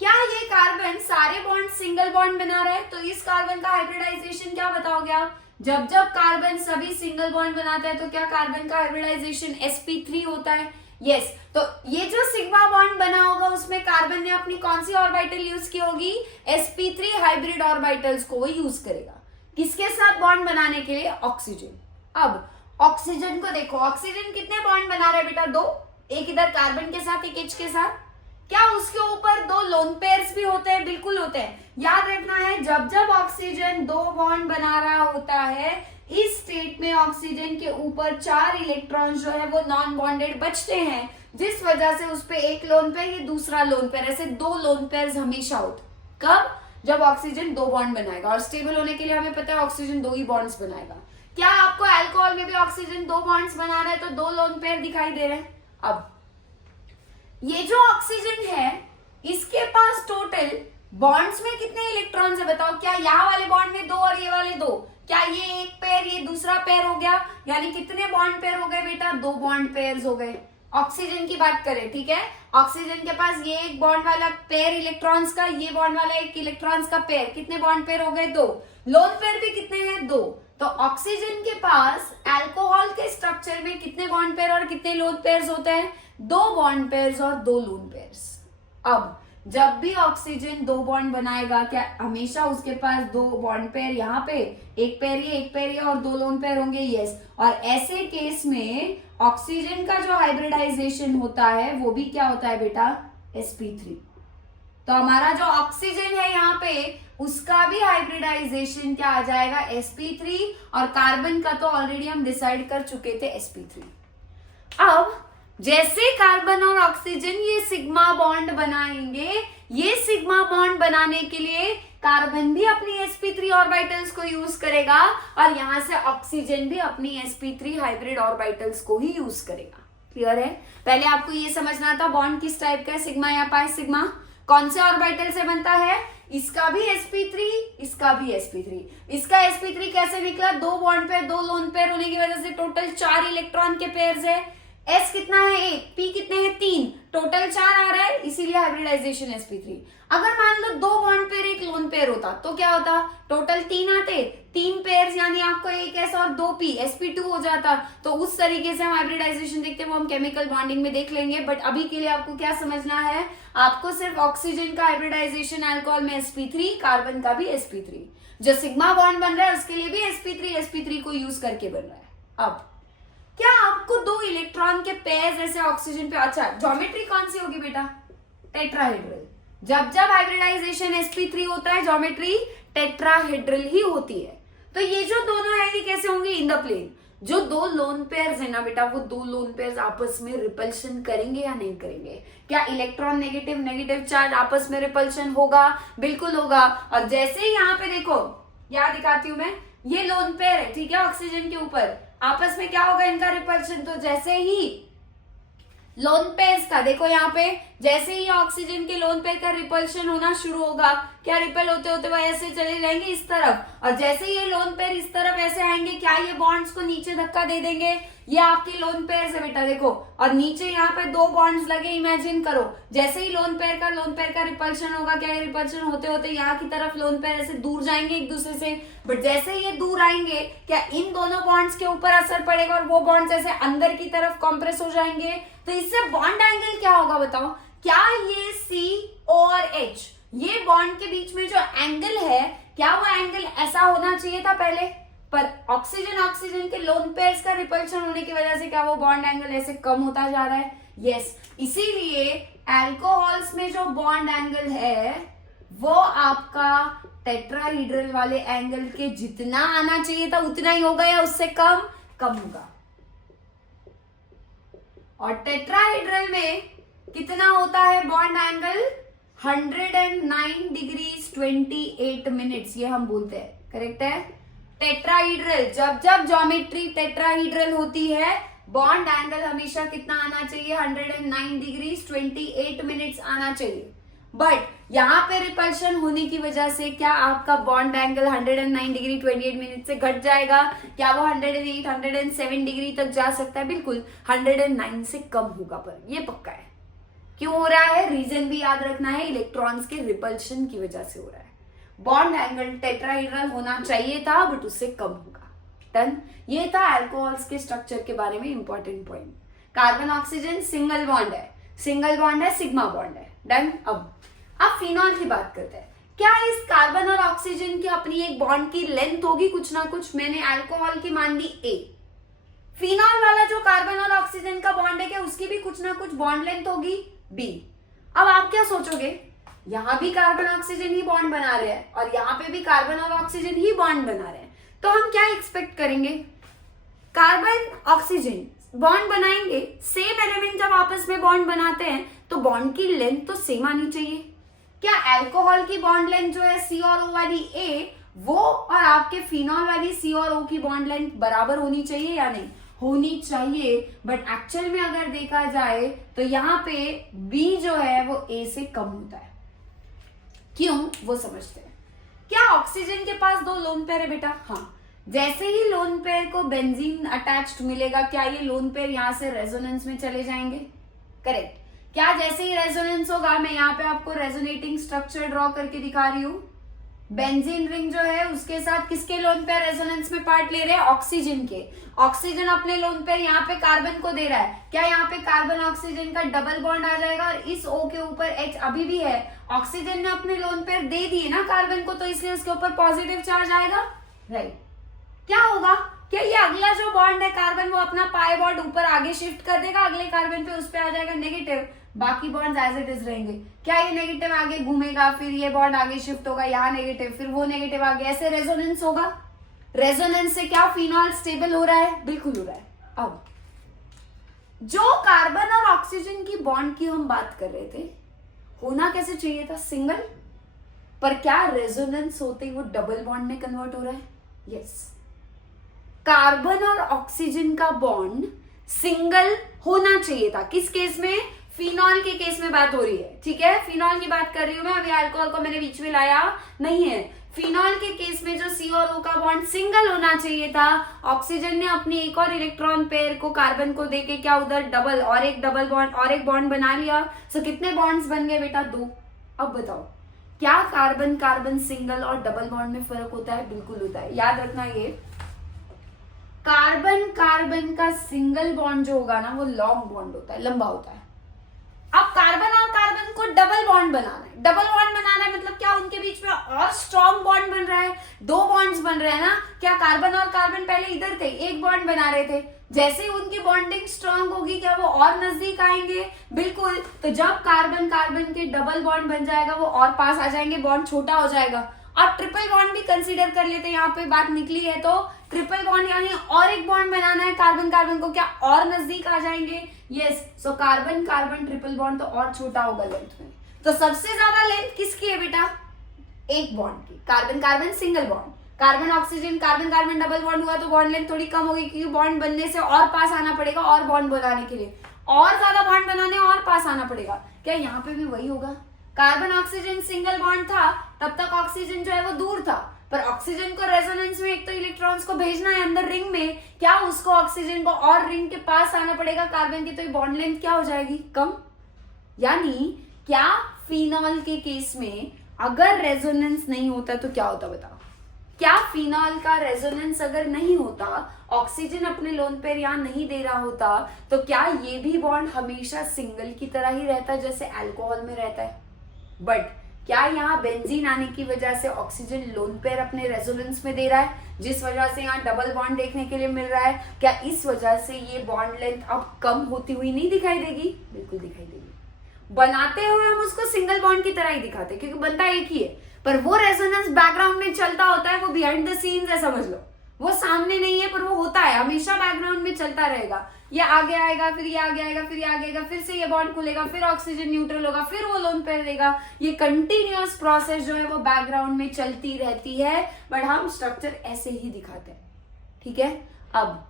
क्या ये कार्बन सारे बॉन्ड सिंगल बॉन्ड बना रहा है? तो इस कार्बन का हाइब्रिडाइजेशन क्या बताओगे आप? जब जब कार्बन सभी सिंगल बॉन्ड बनाता है तो क्या कार्बन का हाइब्रिडाइजेशन sp3 होता है? यस। तो ये जो सिग्मा बॉन्ड बना होगा उसमें कार्बन ने अपनी कौन सी ऑर्बिटल यूज की होगी? sp3 हाइब्रिड ऑर्बिटल्स को वो यूज करेगा। किसके साथ बॉन्ड बनाने के लिए? ऑक्सीजन। अब ऑक्सीजन को देखो, ऑक्सीजन कितने बॉन्ड बना रहा है बेटा? दो। एक इधर कार्बन के साथ, एक H के साथ। क्या उसके ऊपर दो लोन पेयर्स भी होते हैं? बिल्कुल होते हैं। याद रखना है, जब जब ऑक्सीजन दो बॉन्ड बना रहा होता है, इस स्टेट में ऑक्सीजन के ऊपर 4 इलेक्ट्रॉन जो है वो नॉन बॉन्डेड बचते हैं, जिस वजह से उस पे एक लोन पेयर, ये दूसरा लोन पेयर, ऐसे दो लोन पेयर्स हमेशा होते। कब? जब ऑक्सीजन दो बॉन्ड बनाएगा। और स्टेबल होने के लिए हमें पता है ऑक्सीजन दो ही बॉन्ड्स बनाएगा। क्या आपको अल्कोहल में भी ऑक्सीजन 2 बॉन्ड्स बना रहा है तो 2 लोन पेयर दिखाई दे रहे हैं। अब ये जो ऑक्सीजन है इसके पास टोटल बॉन्ड्स में कितने इलेक्ट्रॉन्स है बताओ। क्या यहाँ वाले बॉन्ड में 2 और ये वाले 2, क्या ये एक पेयर ये दूसरा पेयर हो गया, यानी कितने बॉन्ड पेयर हो गए बेटा, 2 बॉन्ड पेयर्स हो गए। ऑक्सीजन की बात करें, ठीक है, ऑक्सीजन के पास ये एक बॉन्ड वाला पेयर इलेक्ट्रॉन्स का, ये बॉन्ड वाला एक इलेक्ट्रॉन्स का पेयर, कितने बॉन्ड पेयर हो गए 2। लोन पेयर भी कितने हैं 2। तो ऑक्सीजन के पास अल्कोहल के स्ट्रक्चर में कितने बॉन्ड पेयर और कितने लोन पेयर्स होते हैं, 2 बॉन्ड पेयर्स और 2 लोन पेयर्स। अब जब भी ऑक्सीजन 2 बॉन्ड बनाएगा क्या हमेशा उसके पास 2 बॉन्ड पेयर यहाँ पे, एक पेयर ये और 2 लोन पेयर होंगे, यस। और ऐसे केस में ऑक्सीजन का जो हाइब्रिडाइजेशन होता है वो भी क्या होता है बेटा, sp3। तो हमारा जो ऑक्सीजन है यहाँ पे उसका भी हाइब्रिडाइजेशन क्या आ जाएगा, sp3, और कार्बन का तो ऑलरेडी हम डिसाइड कर चुके थे sp3। अब जैसे कार्बन और ऑक्सीजन ये सिग्मा बॉन्ड बनाएंगे, ये सिग्मा बॉन्ड बनाने के लिए कार्बन भी अपनी sp3 ऑर्बिटल्स को यूज करेगा और यहां से ऑक्सीजन भी अपनी sp3 हाइब्रिड ऑर्बिटल्स को ही यूज करेगा। क्लियर है। पहले आपको ये समझना था बॉन्ड किस टाइप का है, सिग्मा या पाई सिग्मा, कौन से ऑर्बिटल से बनता है, इसका भी sp3, इसका भी sp3। इसका sp3 कैसे निकला, 2 बॉन्ड पेयर 2 लोन पेयर होने की वजह से टोटल 4 इलेक्ट्रॉन के पेयर्स है। S कितना है 1, P कितने हैं 3, टोटल 4 आ रहा है, इसीलिए हाइब्रिडाइजेशन sp3। अगर मान लो 2 बॉन्ड पेयर 1 लोन पेयर होता तो क्या होता, टोटल 3 आते, 3 पेयर्स यानी आपको 1 S और 2 P, sp2 हो जाता। तो उस तरीके से हम हाइब्रिडाइजेशन देखते हैं, वो हम केमिकल बॉन्डिंग में देख लेंगे। बट अभी के लिए आपको क्या समझना है, आपको सिर्फ ऑक्सीजन का हाइब्रिडाइजेशन अल्कोहल में sp3, कार्बन का भी sp3, जो सिग्मा बॉन्ड बन रहा है उसके लिए भी sp3 को यूज करके बन रहा है। अब क्या आपको 2 इलेक्ट्रॉन के पेयर्स ऐसे ऑक्सीजन पे, अच्छा ज्योमेट्री कौन सी होगी बेटा, टेट्राहेड्रल। जब जब हाइब्रिडाइजेशन sp3 होता है ज्योमेट्री टेट्राहेड्रल ही होती है। तो ये जो दोनों है ये कैसे होंगे, इन द प्लेन। जो 2 लोन पेयर्स है ना बेटा, वो 2 लोन पेयर्स आपस में रिपल्शन करेंगे या नहीं करेंगे। क्या इलेक्ट्रॉन नेगेटिव नेगेटिव चार्ज आपस में रिपल्शन होगा, बिल्कुल होगा। और जैसे ही यहाँ पे देखो, यहाँ दिखाती हूं मैं, ये लोन पेयर है, ठीक है, ऑक्सीजन के ऊपर, आपस में क्या होगा इनका रिपल्शन। तो जैसे ही लोन पेयर्स का देखो यहाँ पे, जैसे ही ऑक्सीजन के लोन पेयर का रिपल्शन होना शुरू होगा, क्या रिपेल होते होते वो ऐसे चले जाएंगे इस तरफ, और जैसे ही ये लोन पेयर इस तरफ ऐसे आएंगे, क्या ये बॉन्ड्स को नीचे धक्का दे देंगे। ये आपके लोन पेयर है बेटा, देखो, और नीचे यहाँ पे 2 बॉन्ड्स लगे, इमेजिन करो। जैसे ही लोन पेयर का रिपल्शन होगा, क्या ये रिपल्शन होते होते यहाँ की तरफ लोन पेयर ऐसे दूर जाएंगे एक दूसरे से। बट जैसे ही ये दूर आएंगे, क्या इन दोनों बॉन्ड्स के ऊपर असर पड़ेगा और वो बॉन्ड्स ऐसे अंदर की तरफ कॉम्प्रेस हो जाएंगे। तो इससे बॉन्ड एंगल क्या होगा बताओ, क्या ये C और H, ये बॉन्ड के बीच में जो एंगल है, क्या वो एंगल ऐसा होना चाहिए था पहले, पर ऑक्सीजन के लोन पेयर्स का रिपल्शन होने की वजह से क्या वो बॉन्ड एंगल ऐसे कम होता जा रहा है। यस, इसीलिए अल्कोहल्स में जो बॉन्ड एंगल है वो आपका टेट्राहीड्रल वाले एंगल के जितना आना चाहिए था उतना ही होगा या उससे कम होगा। और टेट्राहीड्रल में कितना होता है बॉन्ड एंगल, 109 डिग्रीज 28 मिनट्स, ये हम बोलते हैं, करेक्ट है। टेट्राहीड्रल, जब जब ज्योमेट्री टेट्राहीड्रल होती है, बॉन्ड एंगल हमेशा कितना आना चाहिए, 109 डिग्रीज 28 मिनट्स आना चाहिए। बट यहाँ पे रिपल्शन होने की वजह से क्या आपका बॉन्ड एंगल 109 डिग्री 28 मिनट से घट जाएगा, क्या वो 108 107 डिग्री तक जा सकता है, बिल्कुल 109 से कम होगा, पर ये पक्का है। क्यों हो रहा है, रीजन भी याद रखना है, इलेक्ट्रॉन्स के रिपल्शन की वजह से हो रहा है। बॉन्ड एंगल टेट्राहीड्रल होना चाहिए था बट उससे कम होगा। डन, ये था अल्कोहल्स के स्ट्रक्चर के बारे में important point. Carbon oxygen single bond है, सिग्मा बॉन्ड है। डन। अब फिनॉल की बात करते हैं। क्या इस कार्बन और ऑक्सीजन की अपनी एक बॉन्ड की लेंथ होगी कुछ ना कुछ, मैंने अल्कोहल की मान ली A। फिनॉल वाला जो कार्बन और ऑक्सीजन का बॉन्ड है क्या उसकी भी कुछ ना कुछ बॉन्ड लेंथ होगी B। अब आप क्या सोचोगे, यहां भी कार्बन ऑक्सीजन ही बॉन्ड बना रहे हैं और यहाँ पे भी कार्बन और ऑक्सीजन ही बॉन्ड बना रहे हैं, तो हम क्या एक्सपेक्ट करेंगे, कार्बन ऑक्सीजन बॉन्ड बनाएंगे, सेम एलिमेंट जब आपस में बॉन्ड बनाते हैं तो बॉन्ड की लेंथ तो सेम आनी चाहिए। क्या अल्कोहल की बॉन्ड लेंथ जो है C और O वाली A, वो और आपके फिनॉल वाली सी और ओ की बॉन्ड लेंथ बराबर होनी चाहिए या नहीं? होनी चाहिए, बट एक्चुअल में अगर देखा जाए तो यहाँ पे बी जो है वो ए से कम होता है। क्यों, वो समझते हैं। क्या ऑक्सीजन के पास 2 लोन पेयर है बेटा? हाँ। जैसे ही लोन पेयर को बेंजीन अटैच्ड मिलेगा, क्या ये लोन पेयर यहां से रेजोनेंस में चले जाएंगे? करेक्ट। क्या जैसे ही रेजोनेंस होगा, मैं यहाँ पे आपको रेजोनेटिंग स्ट्रक्चर ड्रॉ करके दिखा रही हूँ, बेंजीन रिंग जो है उसके साथ किसके लोन पेयर रेजोनेंस में पार्ट ले रहे हैं? ऑक्सीजन के। ऑक्सीजन अपने लोन पेयर यहाँ पे कार्बन को दे रहा है। क्या यहाँ पे कार्बन ऑक्सीजन का डबल बॉन्ड आ जाएगा और इस O के ऊपर H अभी भी है। ऑक्सीजन ने अपने लोन पेयर दे दिए ना कार्बन को, तो इसलिए उसके ऊपर पॉजिटिव चार्ज आएगा, राइट। क्या होगा? क्या ये अगला जो बॉन्ड है कार्बन, वो अपना पाई बॉन्ड ऊपर आगे शिफ्ट कर देगा अगले कार्बन पे, उस पे आ जाएगा नेगेटिव, बाकी बॉन्ड एज इट इज रहेंगे। क्या ये नेगेटिव आगे घूमेगा, फिर ये बॉन्ड आगे शिफ्ट होगा, यहाँ नेगेटिव, फिर वो नेगेटिव आगे, ऐसे रेजोनेंस होगा। रेजोनेंस से क्या फिनॉल स्टेबल हो रहा है? बिल्कुल हो रहा है। अब जो कार्बन और ऑक्सीजन की बॉन्ड की हम बात कर रहे थे, होना कैसे चाहिए था? सिंगल। पर क्या रेजोनेंस होते ही वो डबल बॉन्ड में कन्वर्ट हो रहा है? यस। कार्बन और ऑक्सीजन का बॉन्ड सिंगल होना चाहिए था। किस केस में? फिनॉल के केस में बात हो रही है, ठीक है। फिनॉल की बात कर रही हूं मैं, अभी अल्कोहल को मैंने बीच में लाया नहीं है। फिनॉल के केस में जो सी और ओ का बॉन्ड सिंगल होना चाहिए था, ऑक्सीजन ने अपनी एक और इलेक्ट्रॉन पेयर को कार्बन को देके क्या उधर डबल और एक डबल बॉन्ड और एक बॉन्ड बना लिया। सो कितने बॉन्ड्स बन गए बेटा? 2। अब बताओ, क्या कार्बन कार्बन सिंगल और डबल बॉन्ड में फर्क होता है? बिल्कुल होता है। याद रखना, ये कार्बन कार्बन का सिंगल बॉन्ड जो होगा ना, वो लॉन्ग बॉन्ड होता है, लंबा होता है। अब कार्बन और कार्बन को डबल बॉन्ड बनाना है। डबल बॉन्ड बनाना है मतलब क्या? उनके बीच में और स्ट्रॉन्ग बॉन्ड बन रहा है, 2 बॉन्ड्स बन रहे हैं ना। क्या कार्बन और कार्बन पहले इधर थे, एक बॉन्ड बना रहे थे, जैसे ही उनकी बॉन्डिंग स्ट्रॉन्ग होगी क्या वो और नजदीक आएंगे? बिल्कुल। तो जब कार्बन कार्बन के डबल बॉन्ड बन जाएगा, वो और पास आ जाएंगे, बॉन्ड छोटा हो जाएगा। आप ट्रिपल बॉन्ड भी कंसीडर कर लेते हैं, यहाँ पे बात निकली है तो ट्रिपल बॉन्ड यानी और एक बॉन्ड बनाना है कार्बन कार्बन को, क्या और नजदीक आ जाएंगे? Yes. So carbon carbon triple bond तो और छोटा होगा लेंथ में। तो सबसे ज्यादा लेंथ किसकी है बेटा? एक बॉन्ड की। Carbon carbon single bond, carbon oxygen carbon carbon double bond हुआ तो बॉन्ड लेंथ थोड़ी कम होगी, क्योंकि बॉन्ड बनने से और पास आना पड़ेगा, और बॉन्ड बनाने के लिए और ज्यादा बॉन्ड बनाने और पास आना पड़ेगा। क्या यहाँ पे भी वही होगा? कार्बन ऑक्सीजन सिंगल बॉन्ड था, तब तक ऑक्सीजन जो है वो दूर था, पर ऑक्सीजन को रेजोनेंस में एक तो इलेक्ट्रॉन्स को भेजना है अंदर रिंग में, क्या उसको ऑक्सीजन को और रिंग के पास आना पड़ेगा कार्बन की, तो ये बॉन्ड लेंथ क्या हो जाएगी? कम। यानी क्या फिनॉल के केस में अगर रेजोनेंस नहीं होता तो क्या होता बताओ? क्या फिनॉल का रेजोनेंस अगर नहीं होता, ऑक्सीजन अपने लोन पेयर यहां नहीं दे रहा होता, तो क्या ये भी बॉन्ड हमेशा सिंगल की तरह ही रहता है जैसे अल्कोहल में रहता है? बट क्या यहाँ बेंजीन आने की वजह से ऑक्सीजन लोन पेयर अपने रेजोनेंस में दे रहा है, जिस वजह से यहाँ डबल बॉन्ड देखने के लिए मिल रहा है? क्या इस वजह से ये बॉन्ड लेंथ अब कम होती हुई नहीं दिखाई देगी? बिल्कुल दिखाई देगी। बनाते हुए हम उसको सिंगल बॉन्ड की तरह ही दिखाते हैं, क्योंकि बनता एक ही है, पर वो रेजोनेंस बैकग्राउंड में चलता होता है, वो बिहाइंड द सीन्स है, समझ लो। वो सामने नहीं है पर वो होता है, हमेशा बैकग्राउंड में चलता रहेगा। ये आगे आएगा, फिर ये आगे आएगा, फिर ये आगे आएगा, फिर से ये बॉन्ड खुलेगा, फिर ऑक्सीजन न्यूट्रल होगा, फिर वो लोन पेयर देगा। ये कंटिन्यूअस प्रोसेस जो है वो बैकग्राउंड में चलती रहती है, बट हम स्ट्रक्चर ऐसे ही दिखाते हैं, ठीक है। अब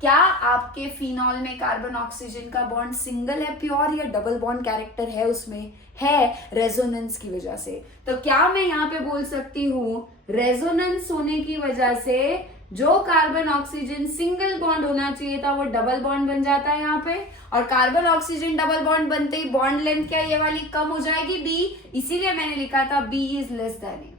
क्या आपके फिनॉल में कार्बन ऑक्सीजन का बॉन्ड सिंगल है प्योर, या डबल बॉन्ड कैरेक्टर है उसमें? है, रेजोनेंस की वजह से। तो क्या मैं यहाँ पे बोल सकती हूँ रेजोनेंस होने की वजह से जो कार्बन ऑक्सीजन सिंगल बॉन्ड होना चाहिए था वो डबल बॉन्ड बन जाता है यहाँ पे, और कार्बन ऑक्सीजन डबल बॉन्ड बनते ही बॉन्ड लेंथ क्या ये वाली कम हो जाएगी, बी। इसीलिए मैंने लिखा था B is less than A.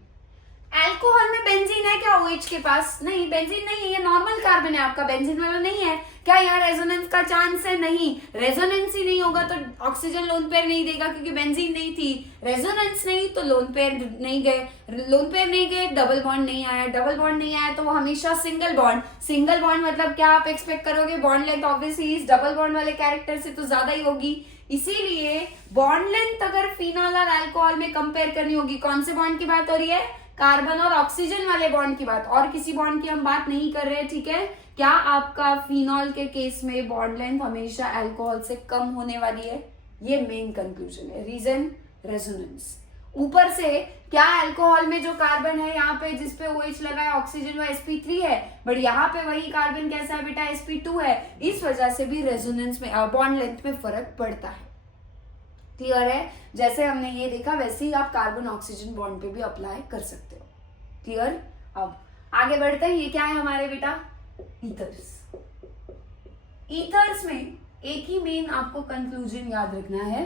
Alcohol में बेंजीन है क्या OH के पास? नहीं, बेंजीन नहीं है, ये नॉर्मल कार्बन है आपका, बेंजीन वाला नहीं है। क्या यहाँ रेजोनेंस का चांस है? नहीं, रेजोनेंस ही नहीं होगा तो ऑक्सीजन लोन पेयर नहीं देगा, क्योंकि बेंजीन नहीं थी। रेजोनेंस नहीं तो लोन पेयर नहीं गए, लोन पेयर नहीं गए, डबल बॉन्ड नहीं आया, डबल बॉन्ड नहीं आया तो वो हमेशा सिंगल बॉन्ड। सिंगल बॉन्ड मतलब क्या आप एक्सपेक्ट करोगे? बॉन्ड लेंथ ऑब्वियसली इस डबल बॉन्ड वाले कैरेक्टर से तो ज्यादा ही होगी। इसीलिए बॉन्ड लेंथ अगर फिनॉल और अल्कोहल में कंपेयर करनी होगी, कौन से बॉन्ड की बात हो रही है? कार्बन और ऑक्सीजन वाले बॉन्ड की बात, और किसी बॉन्ड की हम बात नहीं कर रहे, ठीक है। क्या आपका फिनॉल के केस में बॉन्ड लेंथ हमेशा अल्कोहल से कम होने वाली है? ये मेन कंक्लूजन है। रीजन? रेजोनेंस। ऊपर से क्या अल्कोहल में जो कार्बन है यहाँ पे जिसपे OH लगा है ऑक्सीजन वो sp3 है, बट यहाँ पे वही कार्बन कैसा है बेटा sp2 है। इस वजह से भी रेजोनेंस में बॉन्ड लेंथ में फर्क पड़ता है। क्लियर है? जैसे हमने ये देखा वैसे ही आप कार्बन ऑक्सीजन बॉन्ड पे भी अप्लाई कर सकते हो। क्लियर? अब आगे बढ़ते हैं। ये क्या है हमारे बेटा? ईथर्स। ईथर्स में एक ही मेन आपको कंक्लूजन याद रखना है,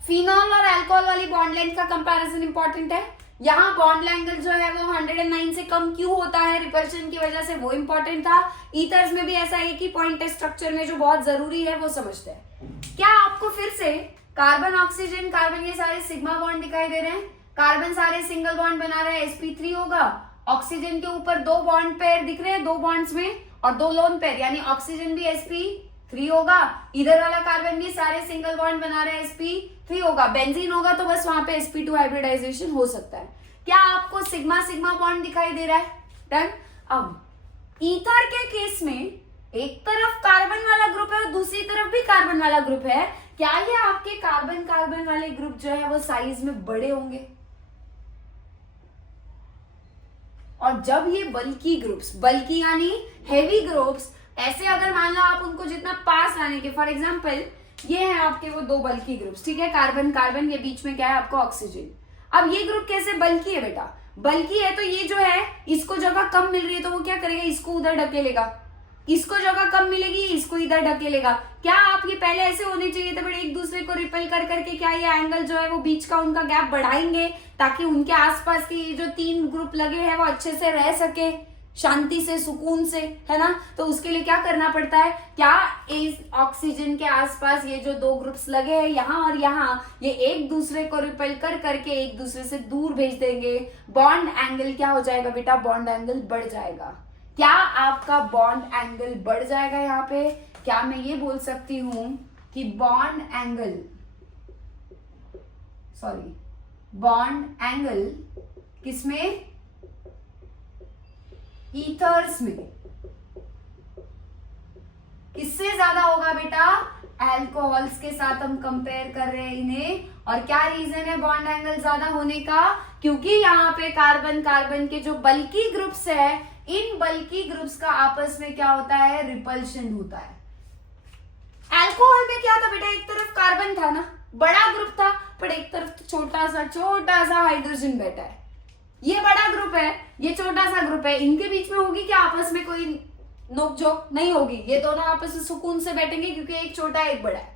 फिनॉल और अल्कोहल वाली बॉन्ड लेंथ का कंपैरिजन इंपॉर्टेंट है। यहाँ बॉन्ड एंगल जो है वो 109 से कम क्यों होता है रिपल्शन की वजह से, वो इंपॉर्टेंट था। ईथर्स में भी ऐसा एक ही पॉइंट है स्ट्रक्चर में जो बहुत जरूरी है, वो समझते हैं। क्या आपको फिर से कार्बन ऑक्सीजन कार्बन ये सारे सिग्मा बॉन्ड दिखाई दे रहे हैं? कार्बन सारे सिंगल बॉन्ड बना रहे हैं, sp3 होगा। ऑक्सीजन के ऊपर दो बॉन्ड पेयर दिख रहे हैं, दो बॉन्ड्स में, और दो लोन पेयर, यानी ऑक्सीजन भी sp3 होगा। इधर वाला कार्बन भी सारे सिंगल बॉन्ड बना रहे हैं, sp3 होगा। बेंजीन होगा तो बस वहां पे sp2 हाइब्रिडाइजेशन हो सकता है। क्या आपको सिग्मा सिग्मा बॉन्ड दिखाई दे रहा है? डन। अब ईथर के केस में एक तरफ कार्बन वाला ग्रुप है और दूसरी तरफ भी कार्बन वाला ग्रुप है। क्या ये आपके कार्बन कार्बन वाले ग्रुप जो है वो साइज में बड़े होंगे? और जब ये बल्की ग्रुप्स, बल्की यानी हेवी ग्रुप्स, ऐसे अगर मान लो आप उनको जितना पास लाने के, फॉर एग्जांपल ये है आपके वो दो बल्की ग्रुप्स, ठीक है, कार्बन कार्बन, ये बीच में क्या है आपका ऑक्सीजन। अब ये ग्रुप कैसे बल्की है बेटा? बल्की है तो ये जो है इसको जगह कम मिल रही है तो वो क्या करेगा, इसको उधर ढकेलेगा। इसको जगह कम मिलेगी, इसको इधर ढकेलेगा। क्या आप ये पहले ऐसे होने चाहिए थे, बट एक दूसरे को रिपेल कर करके क्या ये एंगल जो है वो बीच का उनका गैप बढ़ाएंगे ताकि उनके आसपास के जो तीन ग्रुप लगे हैं वो अच्छे से रह सके, शांति से, सुकून से, है ना। तो उसके लिए क्या करना पड़ता है, क्या इस ऑक्सीजन के आसपास ये जो दो ग्रुप्स लगे हैं यहाँ और यहाँ, ये एक दूसरे को रिपेल कर करके एक दूसरे से दूर भेज देंगे। बॉन्ड एंगल क्या हो जाएगा बेटा? बॉन्ड एंगल बढ़ जाएगा। क्या आपका बॉन्ड एंगल बढ़ जाएगा यहाँ पे? क्या मैं ये बोल सकती हूं कि बॉन्ड एंगल किसमें? ईथर्स में। किससे ज्यादा होगा बेटा? अल्कोहल्स के साथ हम कंपेयर कर रहे हैं इन्हें। और क्या रीजन है बॉन्ड एंगल ज्यादा होने का? क्योंकि यहाँ पे कार्बन कार्बन के जो बल्की ग्रुप्स है, इन बल्की ग्रुप्स का आपस में क्या होता है? रिपल्शन होता है। अल्कोहल में क्या था बेटा? एक तरफ कार्बन था ना, बड़ा ग्रुप था, पर एक तरफ तो छोटा सा हाइड्रोजन बैठा है। ये बड़ा ग्रुप है, ये छोटा सा ग्रुप है, इनके बीच में होगी क्या आपस में कोई नोकझोंक? नहीं होगी। ये दोनों आपस में सुकून से बैठेंगे क्योंकि एक छोटा है एक बड़ा है,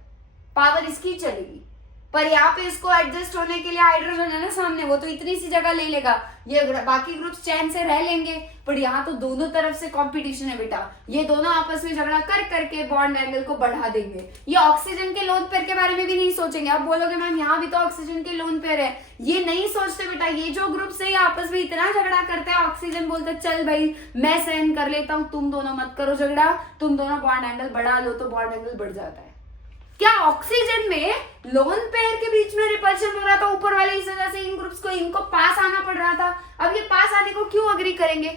पावर इसकी चलेगी। पर यहाँ पे इसको एडजस्ट होने के लिए हाइड्रोजन है ना सामने, वो तो इतनी सी जगह ले लेगा, ये बाकी ग्रुप्स चैन से रह लेंगे। पर यहाँ तो दोनों तरफ से कंपटीशन है बेटा, ये दोनों आपस में झगड़ा कर करके बॉन्ड एंगल को बढ़ा देंगे। ये ऑक्सीजन के लोन पेयर के बारे में भी नहीं सोचेंगे। आप बोलोगे मैम यहाँ भी तो ऑक्सीजन के लोन पेयर है, ये नहीं सोचते बेटा। ये जो ग्रुप्स है आपस में इतना झगड़ा करते हैं, ऑक्सीजन बोलते चल भाई मैं सहन कर लेता हूँ, तुम दोनों मत करो झगड़ा, तुम दोनों बॉन्ड एंगल बढ़ा लो, तो बॉन्ड एंगल बढ़ जाता है। क्या ऑक्सीजन में लोन पेयर के बीच में रिपल्शन हो रहा था ऊपर वाले, इस वजह से इन ग्रुप्स को इनको पास आना पड़ रहा था। अब ये पास आने को क्यों अग्री करेंगे?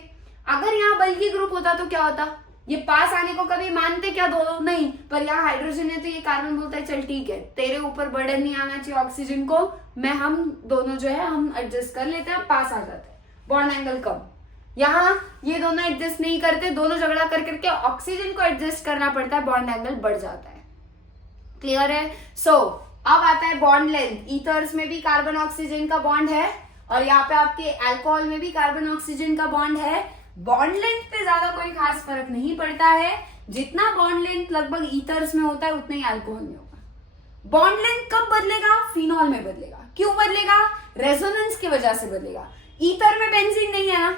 अगर यहाँ बल्कि ग्रुप होता तो क्या होता? ये पास आने को कभी मानते क्या दोनों? नहीं। पर यहाँ हाइड्रोजन है तो ये कार्बन बोलता है चल ठीक है, तेरे ऊपर बर्डन नहीं आना चाहिए ऑक्सीजन को, मैं हम दोनों जो है हम एडजस्ट कर लेते हैं, पास आ जाते हैं, बॉन्ड एंगल कम। यहाँ ये दोनों एडजस्ट नहीं करते, दोनों झगड़ा कर करके ऑक्सीजन को एडजस्ट करना पड़ता है, बॉन्ड एंगल बढ़ जाता है। क्लियर है? अब आता है बॉन्ड लेंथ। ईथर्स में भी कार्बन ऑक्सीजन का बॉन्ड है और यहाँ पे आपके अल्कोहल में भी कार्बन ऑक्सीजन का बॉन्ड है। बॉन्ड लेंथ पे ज्यादा कोई खास फर्क नहीं पड़ता है, जितना बॉन्ड लेंथ लगभग ईथर्स में होता है उतना ही अल्कोहल में होगा। बॉन्ड लेंथ कब बदलेगा? फिनॉल में बदलेगा। क्यों बदलेगा? रेजोनेंस की वजह से बदलेगा। ईथर में बेंजीन नहीं है ना,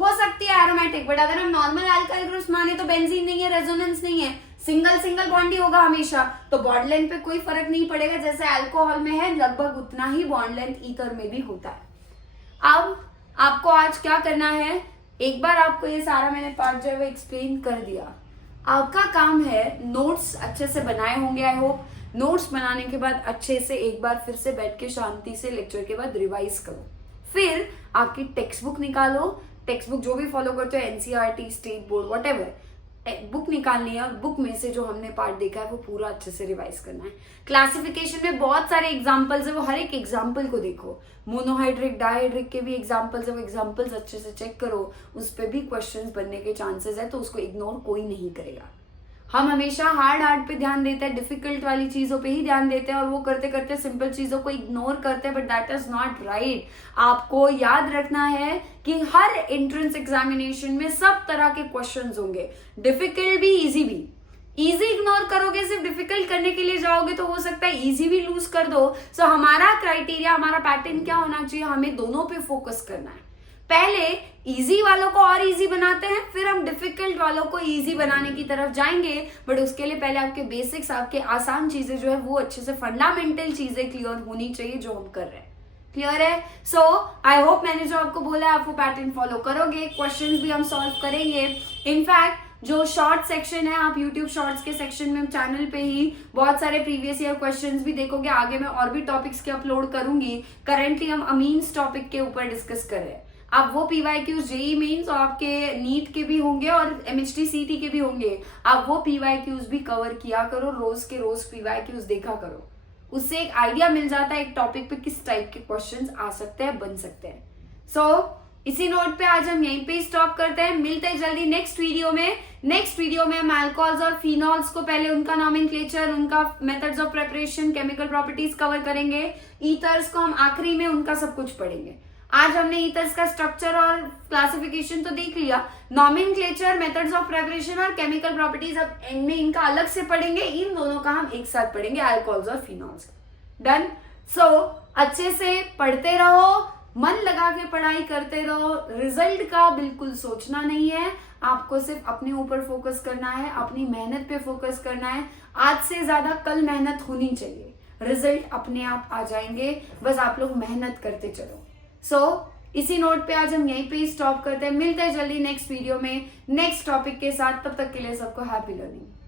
हो सकती है एरोमेटिक, बट अगर हम नॉर्मल अल्काइल ग्रुप्स माने तो बेंजीन नहीं है, रेजोनेंस नहीं है, सिंगल सिंगल बॉन्ड ही होगा हमेशा, तो बॉन्ड लेंथ पे कोई फर्क नहीं पड़ेगा। जैसे अल्कोहल में है लगभग उतना ही बॉन्ड लेंथ ईथर में भी होता है। अब आपको आज क्या करना है, एक बार आपको ये सारा मैंने पार्ट जो है एक्सप्लेन कर दिया। आपका काम है, नोट्स अच्छे से बनाए होंगे आई होप, नोट्स बनाने के बाद अच्छे से एक बार फिर से बैठ के शांति से लेक्चर के बाद रिवाइज करो। फिर आपकी टेक्स्ट बुक निकालो, टेक्स्ट बुक जो भी फॉलो करते हो, NCERT, state board, whatever, book निकालनी है और बुक में से जो हमने पार्ट देखा है वो पूरा अच्छे से रिवाइज करना है। क्लासिफिकेशन में बहुत सारे एग्जाम्पल्स है, वो हर एक एग्जाम्पल को देखो। मोनोहाइड्रिक डायहाइड्रिक के भी एग्जाम्पल्स है, वो एग्जाम्पल्स अच्छे से चेक करो, उस पर भी क्वेश्चंस बनने के चांसेस है, तो उसको इग्नोर कोई नहीं करेगा। हम हमेशा हार्ड पे ध्यान देते हैं, डिफिकल्ट वाली चीजों पे ही ध्यान देते हैं, और वो करते करते सिंपल चीजों को इग्नोर करते हैं, but that is not right. आपको याद रखना है कि हर एंट्रेंस एग्जामिनेशन में सब तरह के क्वेश्चंस होंगे, डिफिकल्ट भी इजी भी। इजी इग्नोर करोगे, सिर्फ डिफिकल्ट करने के लिए जाओगे तो हो सकता है इजी भी लूज कर दो। सो हमारा क्राइटेरिया, हमारा पैटर्न क्या होना चाहिए, हमें दोनों पे फोकस करना है। पहले इजी वालों को और इजी बनाते हैं, फिर हम डिफिकल्ट वालों को इजी बनाने की तरफ जाएंगे, बट उसके लिए पहले आपके बेसिक्स, आपके आसान चीजें जो है वो अच्छे से फंडामेंटल चीजें क्लियर होनी चाहिए जो हम कर रहे हैं। क्लियर है? सो आई होप मैंने जो आपको बोला है आप वो पैटर्न फॉलो करोगे। क्वेश्चंस भी हम सॉल्व करेंगे। इनफैक्ट जो शॉर्ट सेक्शन है, आप यूट्यूब शॉर्ट्स के सेक्शन में चैनल पे ही बहुत सारे प्रीवियस ईयर क्वेश्चंस भी देखोगे। आगे मैं और भी टॉपिक्स के अपलोड करूंगी। करेंटली हम अमीन्स टॉपिक के ऊपर डिस्कस कर रहे हैं। आप वो पीवाईक्यूज जेई मेंस और आपके नीट के भी होंगे और एमएचटी सीटी के भी होंगे, आप वो पीवाईक्यूज भी कवर किया करो, रोज के रोज पीवाईक्यूज देखा करो। उससे एक आइडिया मिल जाता है एक टॉपिक पे किस टाइप के क्वेश्चंस आ सकते हैं, बन सकते हैं। सो इसी नोट पे आज हम यहीं पे स्टॉप करते हैं। मिलते हैं जल्दी नेक्स्ट वीडियो में। नेक्स्ट वीडियो में हम अल्कोहल्स और फिनॉल्स को पहले उनका नॉमेनक्लेचर, उनका methods of preparation, chemical properties cover करेंगे। ईथर्स को हम आखिरी में उनका सब कुछ पढ़ेंगे। आज हमने ईथर्स का स्ट्रक्चर और क्लासिफिकेशन तो देख लिया, नॉमेनक्लेचर, मेथड्स ऑफ प्रिपरेशन और केमिकल प्रॉपर्टीज अब एंड में इनका अलग से पढ़ेंगे। इन दोनों का हम एक साथ पढ़ेंगे, अल्कोहल्स और फिनॉल्स। डन? सो अच्छे से पढ़ते रहो, मन लगा के पढ़ाई करते रहो। रिजल्ट का बिल्कुल सोचना नहीं है, आपको सिर्फ अपने ऊपर फोकस करना है, अपनी मेहनत पे फोकस करना है। आज से ज्यादा कल मेहनत होनी चाहिए, रिजल्ट अपने आप आ जाएंगे, बस आप लोग मेहनत करते चलो। सो इसी नोट पे आज हम यहीं पे स्टॉप करते हैं। मिलते हैं जल्दी नेक्स्ट वीडियो में नेक्स्ट टॉपिक के साथ। तब तक के लिए सबको हैप्पी लर्निंग।